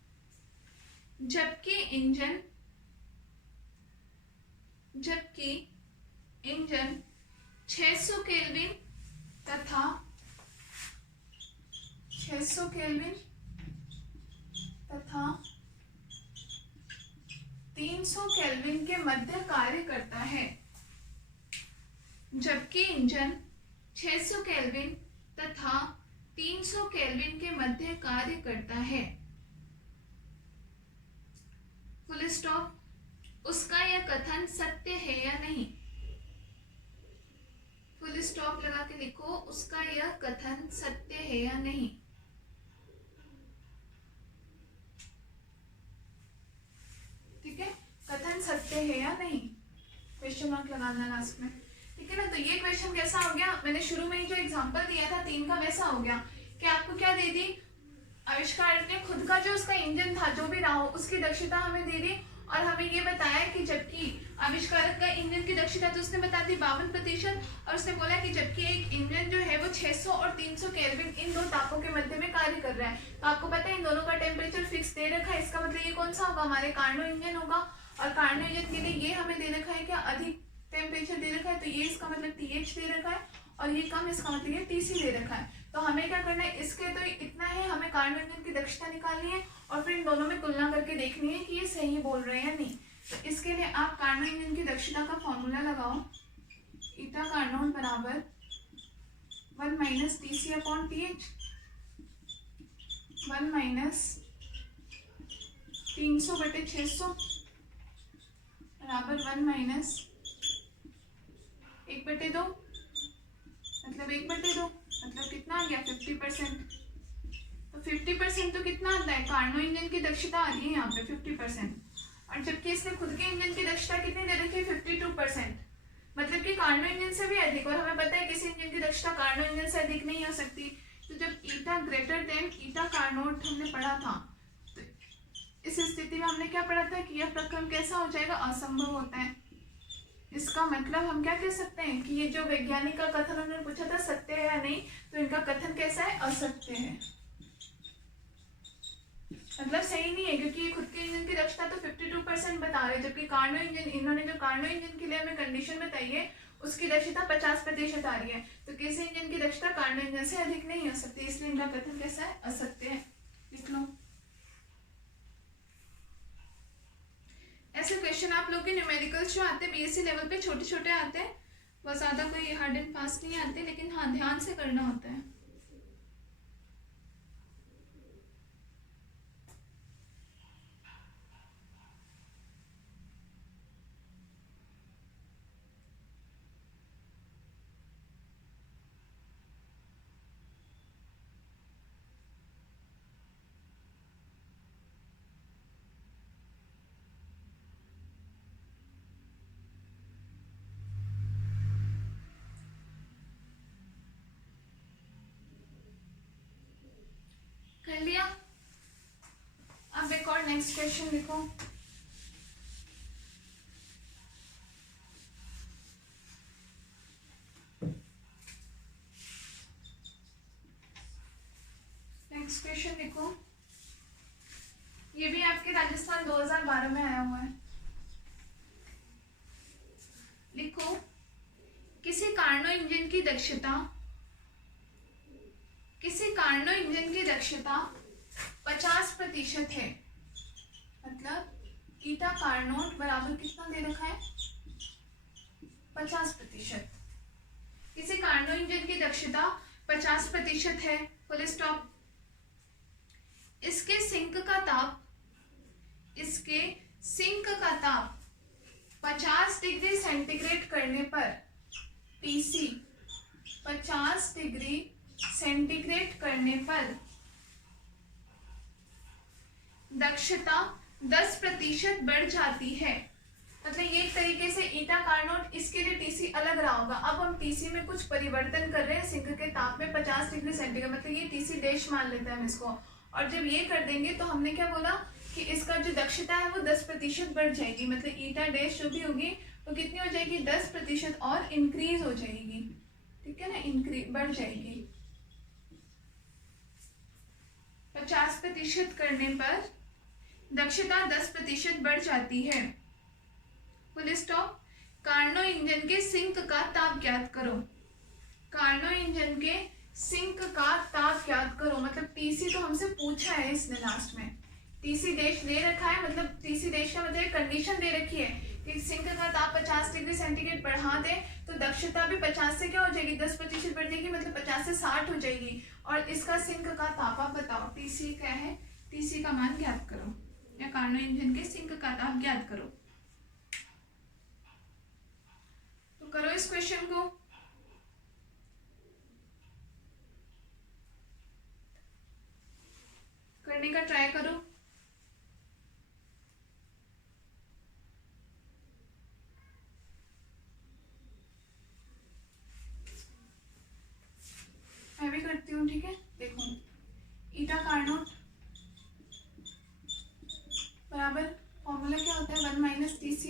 जबकि इंजन 600 केल्विन तथा 300 केल्विन के मध्य कार्य करता है, जबकि इंजन 600 केल्विन तथा 300 केल्विन के मध्य कार्य करता है, फुल स्टॉप। उसका यह कथन सत्य है या नहीं, फुल स्टॉप लगा के लिखो, उसका यह कथन सत्य है या नहीं। ठीक है, सकते हैं या नहीं, क्वेश्चन मार्क लगाना लास्ट में, ठीक है ना। तो ये क्वेश्चन कैसा हो गया, मैंने शुरू में ही जो एग्जांपल दिया था 3 का वैसा हो गया कि आपको क्या दे दी, आविष्कारक ने खुद का जो उसका इंजन था जो भी रहा हो उसकी दक्षता हमें दे दी, और हमें ये बताया कि जबकि आविष्कारक का इंजन की दक्षता तो उसने बता दी 52%, और उसने बोला कि जबकि एक इंजन जो है वो 600 और 300 केल्विन इन दो तापों के मध्य में कार्य कर रहा है। तो आपको पता है इन दोनों का टेम्परेचर फिक्स दे रखा है, इसका मतलब ये कौन सा होगा, हमारे कार्नो इंजन होगा। और कार्नो इंजन के लिए ये हमें दे रखा है क्या, अधिक टेम्परेचर दे रखा है, तो ये इसका मतलब TH दे रखा है, और ये कम, इसका मतलब ये TC दे रखा है। तो हमें क्या करना है, इसके तो इतना है, हमें कार्नो इंजन की दक्षता निकालनी है और फिर इन दोनों में तुलना करके देखनी है कि ये सही बोल रहे हैं या नहीं। तो इसके लिए आप कार्नो इंजन की दक्षता का फॉर्मूला लगाओ, ईटा कार्नोट बराबर 1 minus TC upon TH, 1 minus 300/600 बराबर 1 माइनस 1/2, मतलब 1/2, मतलब कितना आ गया 50%। तो 50% तो कितना आता है, कार्नो इंजन की दक्षता आ रही है यहाँ पे 50%, और जबकि इसने खुद के इंजन की दक्षता कितनी दे रखी है 52%, मतलब कि कार्नो इंजन से भी अधिक। और हमें पता है किसी इंजन की दक्षता कार्नो इंजन से अधिक नहीं हो सकती। तो जब ईटा ग्रेटर देन ईटा कार्नोट हमने पढ़ा था, तो इस स्थिति में हमने क्या पढ़ा था कि यह प्रक्रम कैसा हो जाएगा, असंभव होता है। इसका मतलब हम क्या कह सकते हैं कि ये जो वैज्ञानिक का कथन उन्होंने पूछा था सत्य है या नहीं, तो इनका कथन कैसा है, असत्य है, मतलब सही नहीं है, क्योंकि ये खुद के इंजन की दक्षता तो 52% बता रहे हैं, जबकि कार्नो इंजन, इन्होंने जो कार्नो इंजन के लिए हमें कंडीशन बताई है उसकी दक्षता 50% आ रही है। तो किसी इंजन की दक्षता कार्नो इंजन से अधिक नहीं हो सकती, इसलिए इनका कथन कैसा है, असत्य है। लिख लो। ऐसे क्वेश्चन आप लोग के न्यूमेरिकल्स जो आते हैं BSc लेवल पे छोटे छोटे आते हैं, बहुत ज्यादा कोई हार्ड एंड फास्ट नहीं आते, लेकिन हाँ ध्यान से करना होता है। कर लिया, अब एक और नेक्स्ट क्वेश्चन लिखो। नेक्स्ट क्वेश्चन लिखो, ये भी आपके राजस्थान 2012 में आया हुआ है। लिखो, किसी कार्नो इंजन की दक्षता 50% है, मतलब ईटा कार्नोट बराबर कितना दे रखा है, 50%। किसी कार्नो इंजन की दक्षता 50% है, फुल स्टॉप। इसके सिंक का ताप 50 डिग्री सेंटीग्रेड करने पर TC 50 डिग्री सेंटीग्रेड करने पर दक्षता 10% बढ़ जाती है। मतलब ये एक तरीके से ईटा कार्नोट, इसके लिए TC अलग रहा होगा। अब हम TC में कुछ परिवर्तन कर रहे हैं, सिंक के ताप में 50 डिग्री सेंटीग्रेड, मतलब ये TC डैश मान लेते हैं हम इसको। और जब ये कर देंगे तो हमने क्या बोला कि इसका जो दक्षता है वो 10% बढ़ जाएगी, मतलब ईटा डैश जो भी होगी वो कितनी हो जाएगी, 10% और इंक्रीज हो जाएगी, ठीक है ना, इंक्रीज बढ़ जाएगी। 50% करने पर दक्षता 10% बढ़ जाती है, फुल स्टॉप। कार्नो इंजन के सिंक का ताप ज्ञात करो, कार्नो इंजन के सिंक का ताप ज्ञात करो, मतलब TC तो हमसे पूछा है इसने लास्ट में, TC डैश दे रखा है, मतलब TC डैश का मतलब कंडीशन दे रखी है कि सिंक का ताप 50 डिग्री सेंटीग्रेड बढ़ा दे तो दक्षता भी 50 से क्या हो जाएगी, 10% बढ़ जाएगी, मतलब 50 से 60 हो जाएगी। और इसका सिंक का ताप आप बताओ, TC क्या है, TC का मान ज्ञात करो, या कार्नो इंजन के सिंक का ताप ज्ञात करो। तो करो इस क्वेश्चन को। करने का ट्राई करो।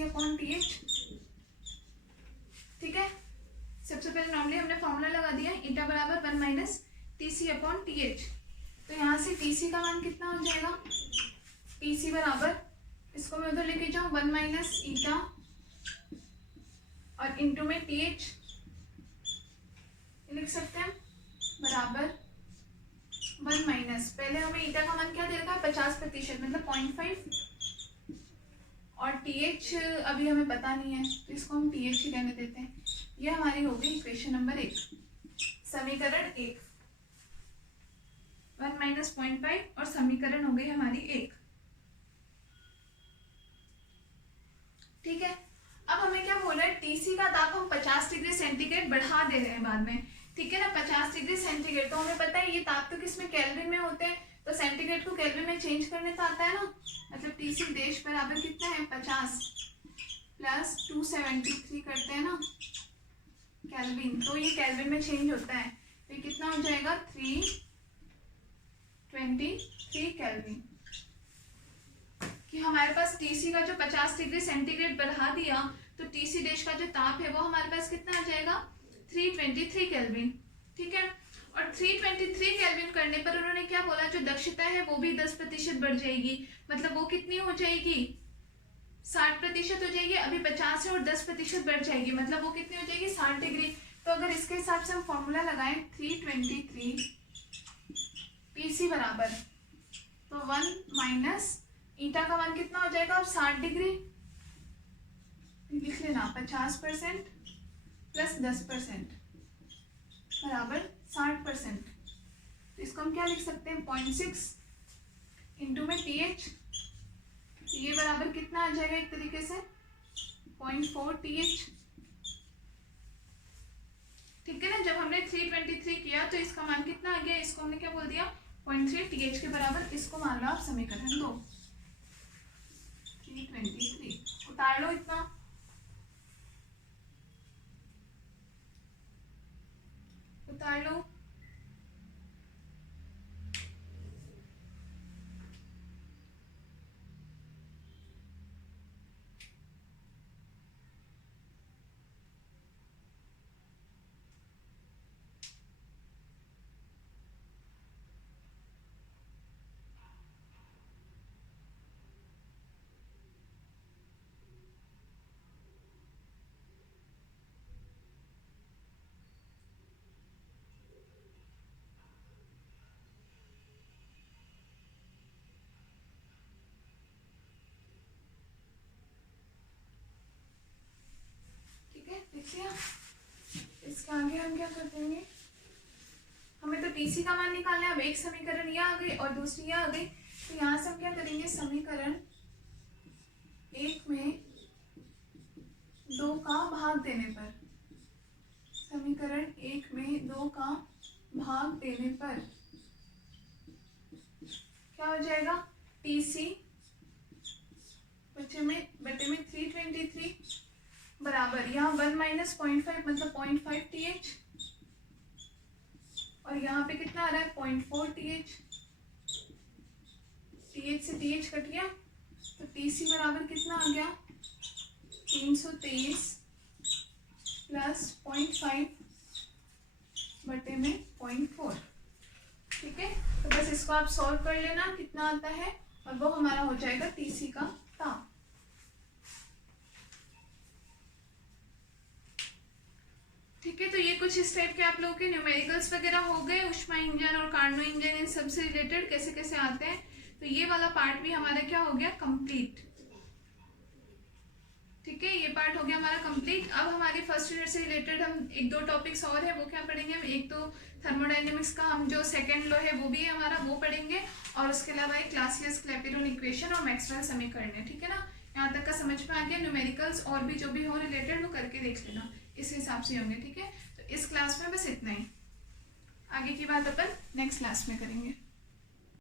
सी अपॉन टी एच। ठीक है, सबसे पहले नॉर्मली हमने फॉर्मूला लगा दिया है, ईटा बराबर 1 minus T C upon T H. तो यहाँ से टी सी का मान कितना हो जाएगा, टी सी बराबर, इसको मैं उधर लेके जाऊँ 1 माइनस ईटा और इंटू में टी एच लिख सकते हैं, बराबर 1 माइनस, पहले हमें ईटा का मान क्या दे रखा है 50% मतलब 0.5, और टी एच अभी हमें पता नहीं है तो इसको हम टी एच ही रहने देते हैं। ये हमारी हो गई इक्वेशन नंबर 1, समीकरण 1, 1 माइनस 0.5 और समीकरण हो गई हमारी 1। ठीक है, अब हमें क्या बोला है, टीसी का ताप हम 50 डिग्री सेंटीग्रेड बढ़ा दे रहे हैं बाद में। ठीक है ना, 50 डिग्री सेंटीग्रेड, तो हमें पता है ये ताप तो किसमें, केल्विन में होते हैं, तो सेंटीग्रेड को केल्विन में चेंज करने तो आता है ना, मतलब टीसी देश बराबर कितना है 50 प्लस 273 करते हैं ना केल्विन, तो ये केल्विन में चेंज होता है, तो ये कितना हो जाएगा 323 केल्विन। कि हमारे पास टीसी का जो 50 डिग्री सेंटीग्रेड बढ़ा दिया तो टीसी देश का जो ताप है वो हमारे पास कितना आ जाएगा 323 केल्विन। ठीक है, और 323 केल्विन करने पर उन्होंने क्या बोला, जो दक्षता है वो भी 10% बढ़ जाएगी, मतलब वो कितनी हो जाएगी 60% हो जाएगी। अभी 50 है और 10% बढ़ जाएगी, मतलब वो कितनी हो जाएगी 60 डिग्री। तो अगर इसके हिसाब से हम फॉर्मूला लगाएं 323 पीसी बराबर, तो 1 माइनस ईटा का मान कितना हो जाएगा, अब 60 डिग्री लिख लेना, 50% प्लस 10% बराबर 60%। तो इसको हम क्या लिख सकते हैं 0.6 इंटू में टी एच, ये बराबर कितना आ जाएगा एक तरीके से 0.4 टी एच। ठीक है ना, जब हमने 323 किया तो इसका मान कितना आ गया, इसको हमने क्या बोल दिया 0.3 टी एच के बराबर, इसको मान लो आप समीकरण 2, 323 उतार लो इतना, उतार लो। देखिए इसके आगे हम क्या कर देंगे, हमें तो टीसी का मान निकालना है। अब एक समीकरण ये आ गई और दूसरी ये आ गई, तो यहाँ से हम क्या करेंगे, समीकरण 1 में 2 का भाग देने पर, समीकरण 1 में 2 का भाग देने पर क्या हो जाएगा, टीसी बटे में 323 बराबर, यहाँ 1 माइनस 0.5 मतलब 0.5 टी एच, और यहाँ पे कितना आ रहा है 0.4 टी एच, टी एच से टी एच कट गया, तो टीसी बराबर कितना आ गया 323 प्लस 0.5 बटे में 0.4। ठीक है, तो बस इसको आप सॉल्व कर लेना कितना आता है, और वो हमारा हो जाएगा टीसी का ताप। ठीक है, तो ये कुछ इस टाइप के आप लोगों के न्यूमेरिकल्स वगैरह हो गए, ऊष्मा इंजन और कार्नो इंजन इन सबसे रिलेटेड कैसे कैसे आते हैं। तो ये वाला पार्ट भी हमारा क्या हो गया कंप्लीट। ठीक है, ये पार्ट हो गया हमारा कंप्लीट। अब हमारी फर्स्ट यूनिट से रिलेटेड हम 1-2 टॉपिक्स और है, वो क्या पढ़ेंगे हम, एक तो थर्मोडाइनमिक्स का हम जो सेकेंड लॉ है वो भी है हमारा, वो पढ़ेंगे, और उसके अलावा एक क्लासियस क्लैपेरॉन इक्वेशन और मैक्सवेल समीकरण है। ठीक है ना, यहाँ तक का समझ में आ गया। न्यूमेरिकल्स और भी जो भी हो रिलेटेड वो करके देख लेना, इस हिसाब से होंगे। ठीक है, तो इस क्लास में बस इतना ही, आगे की बात अपन नेक्स्ट क्लास में करेंगे।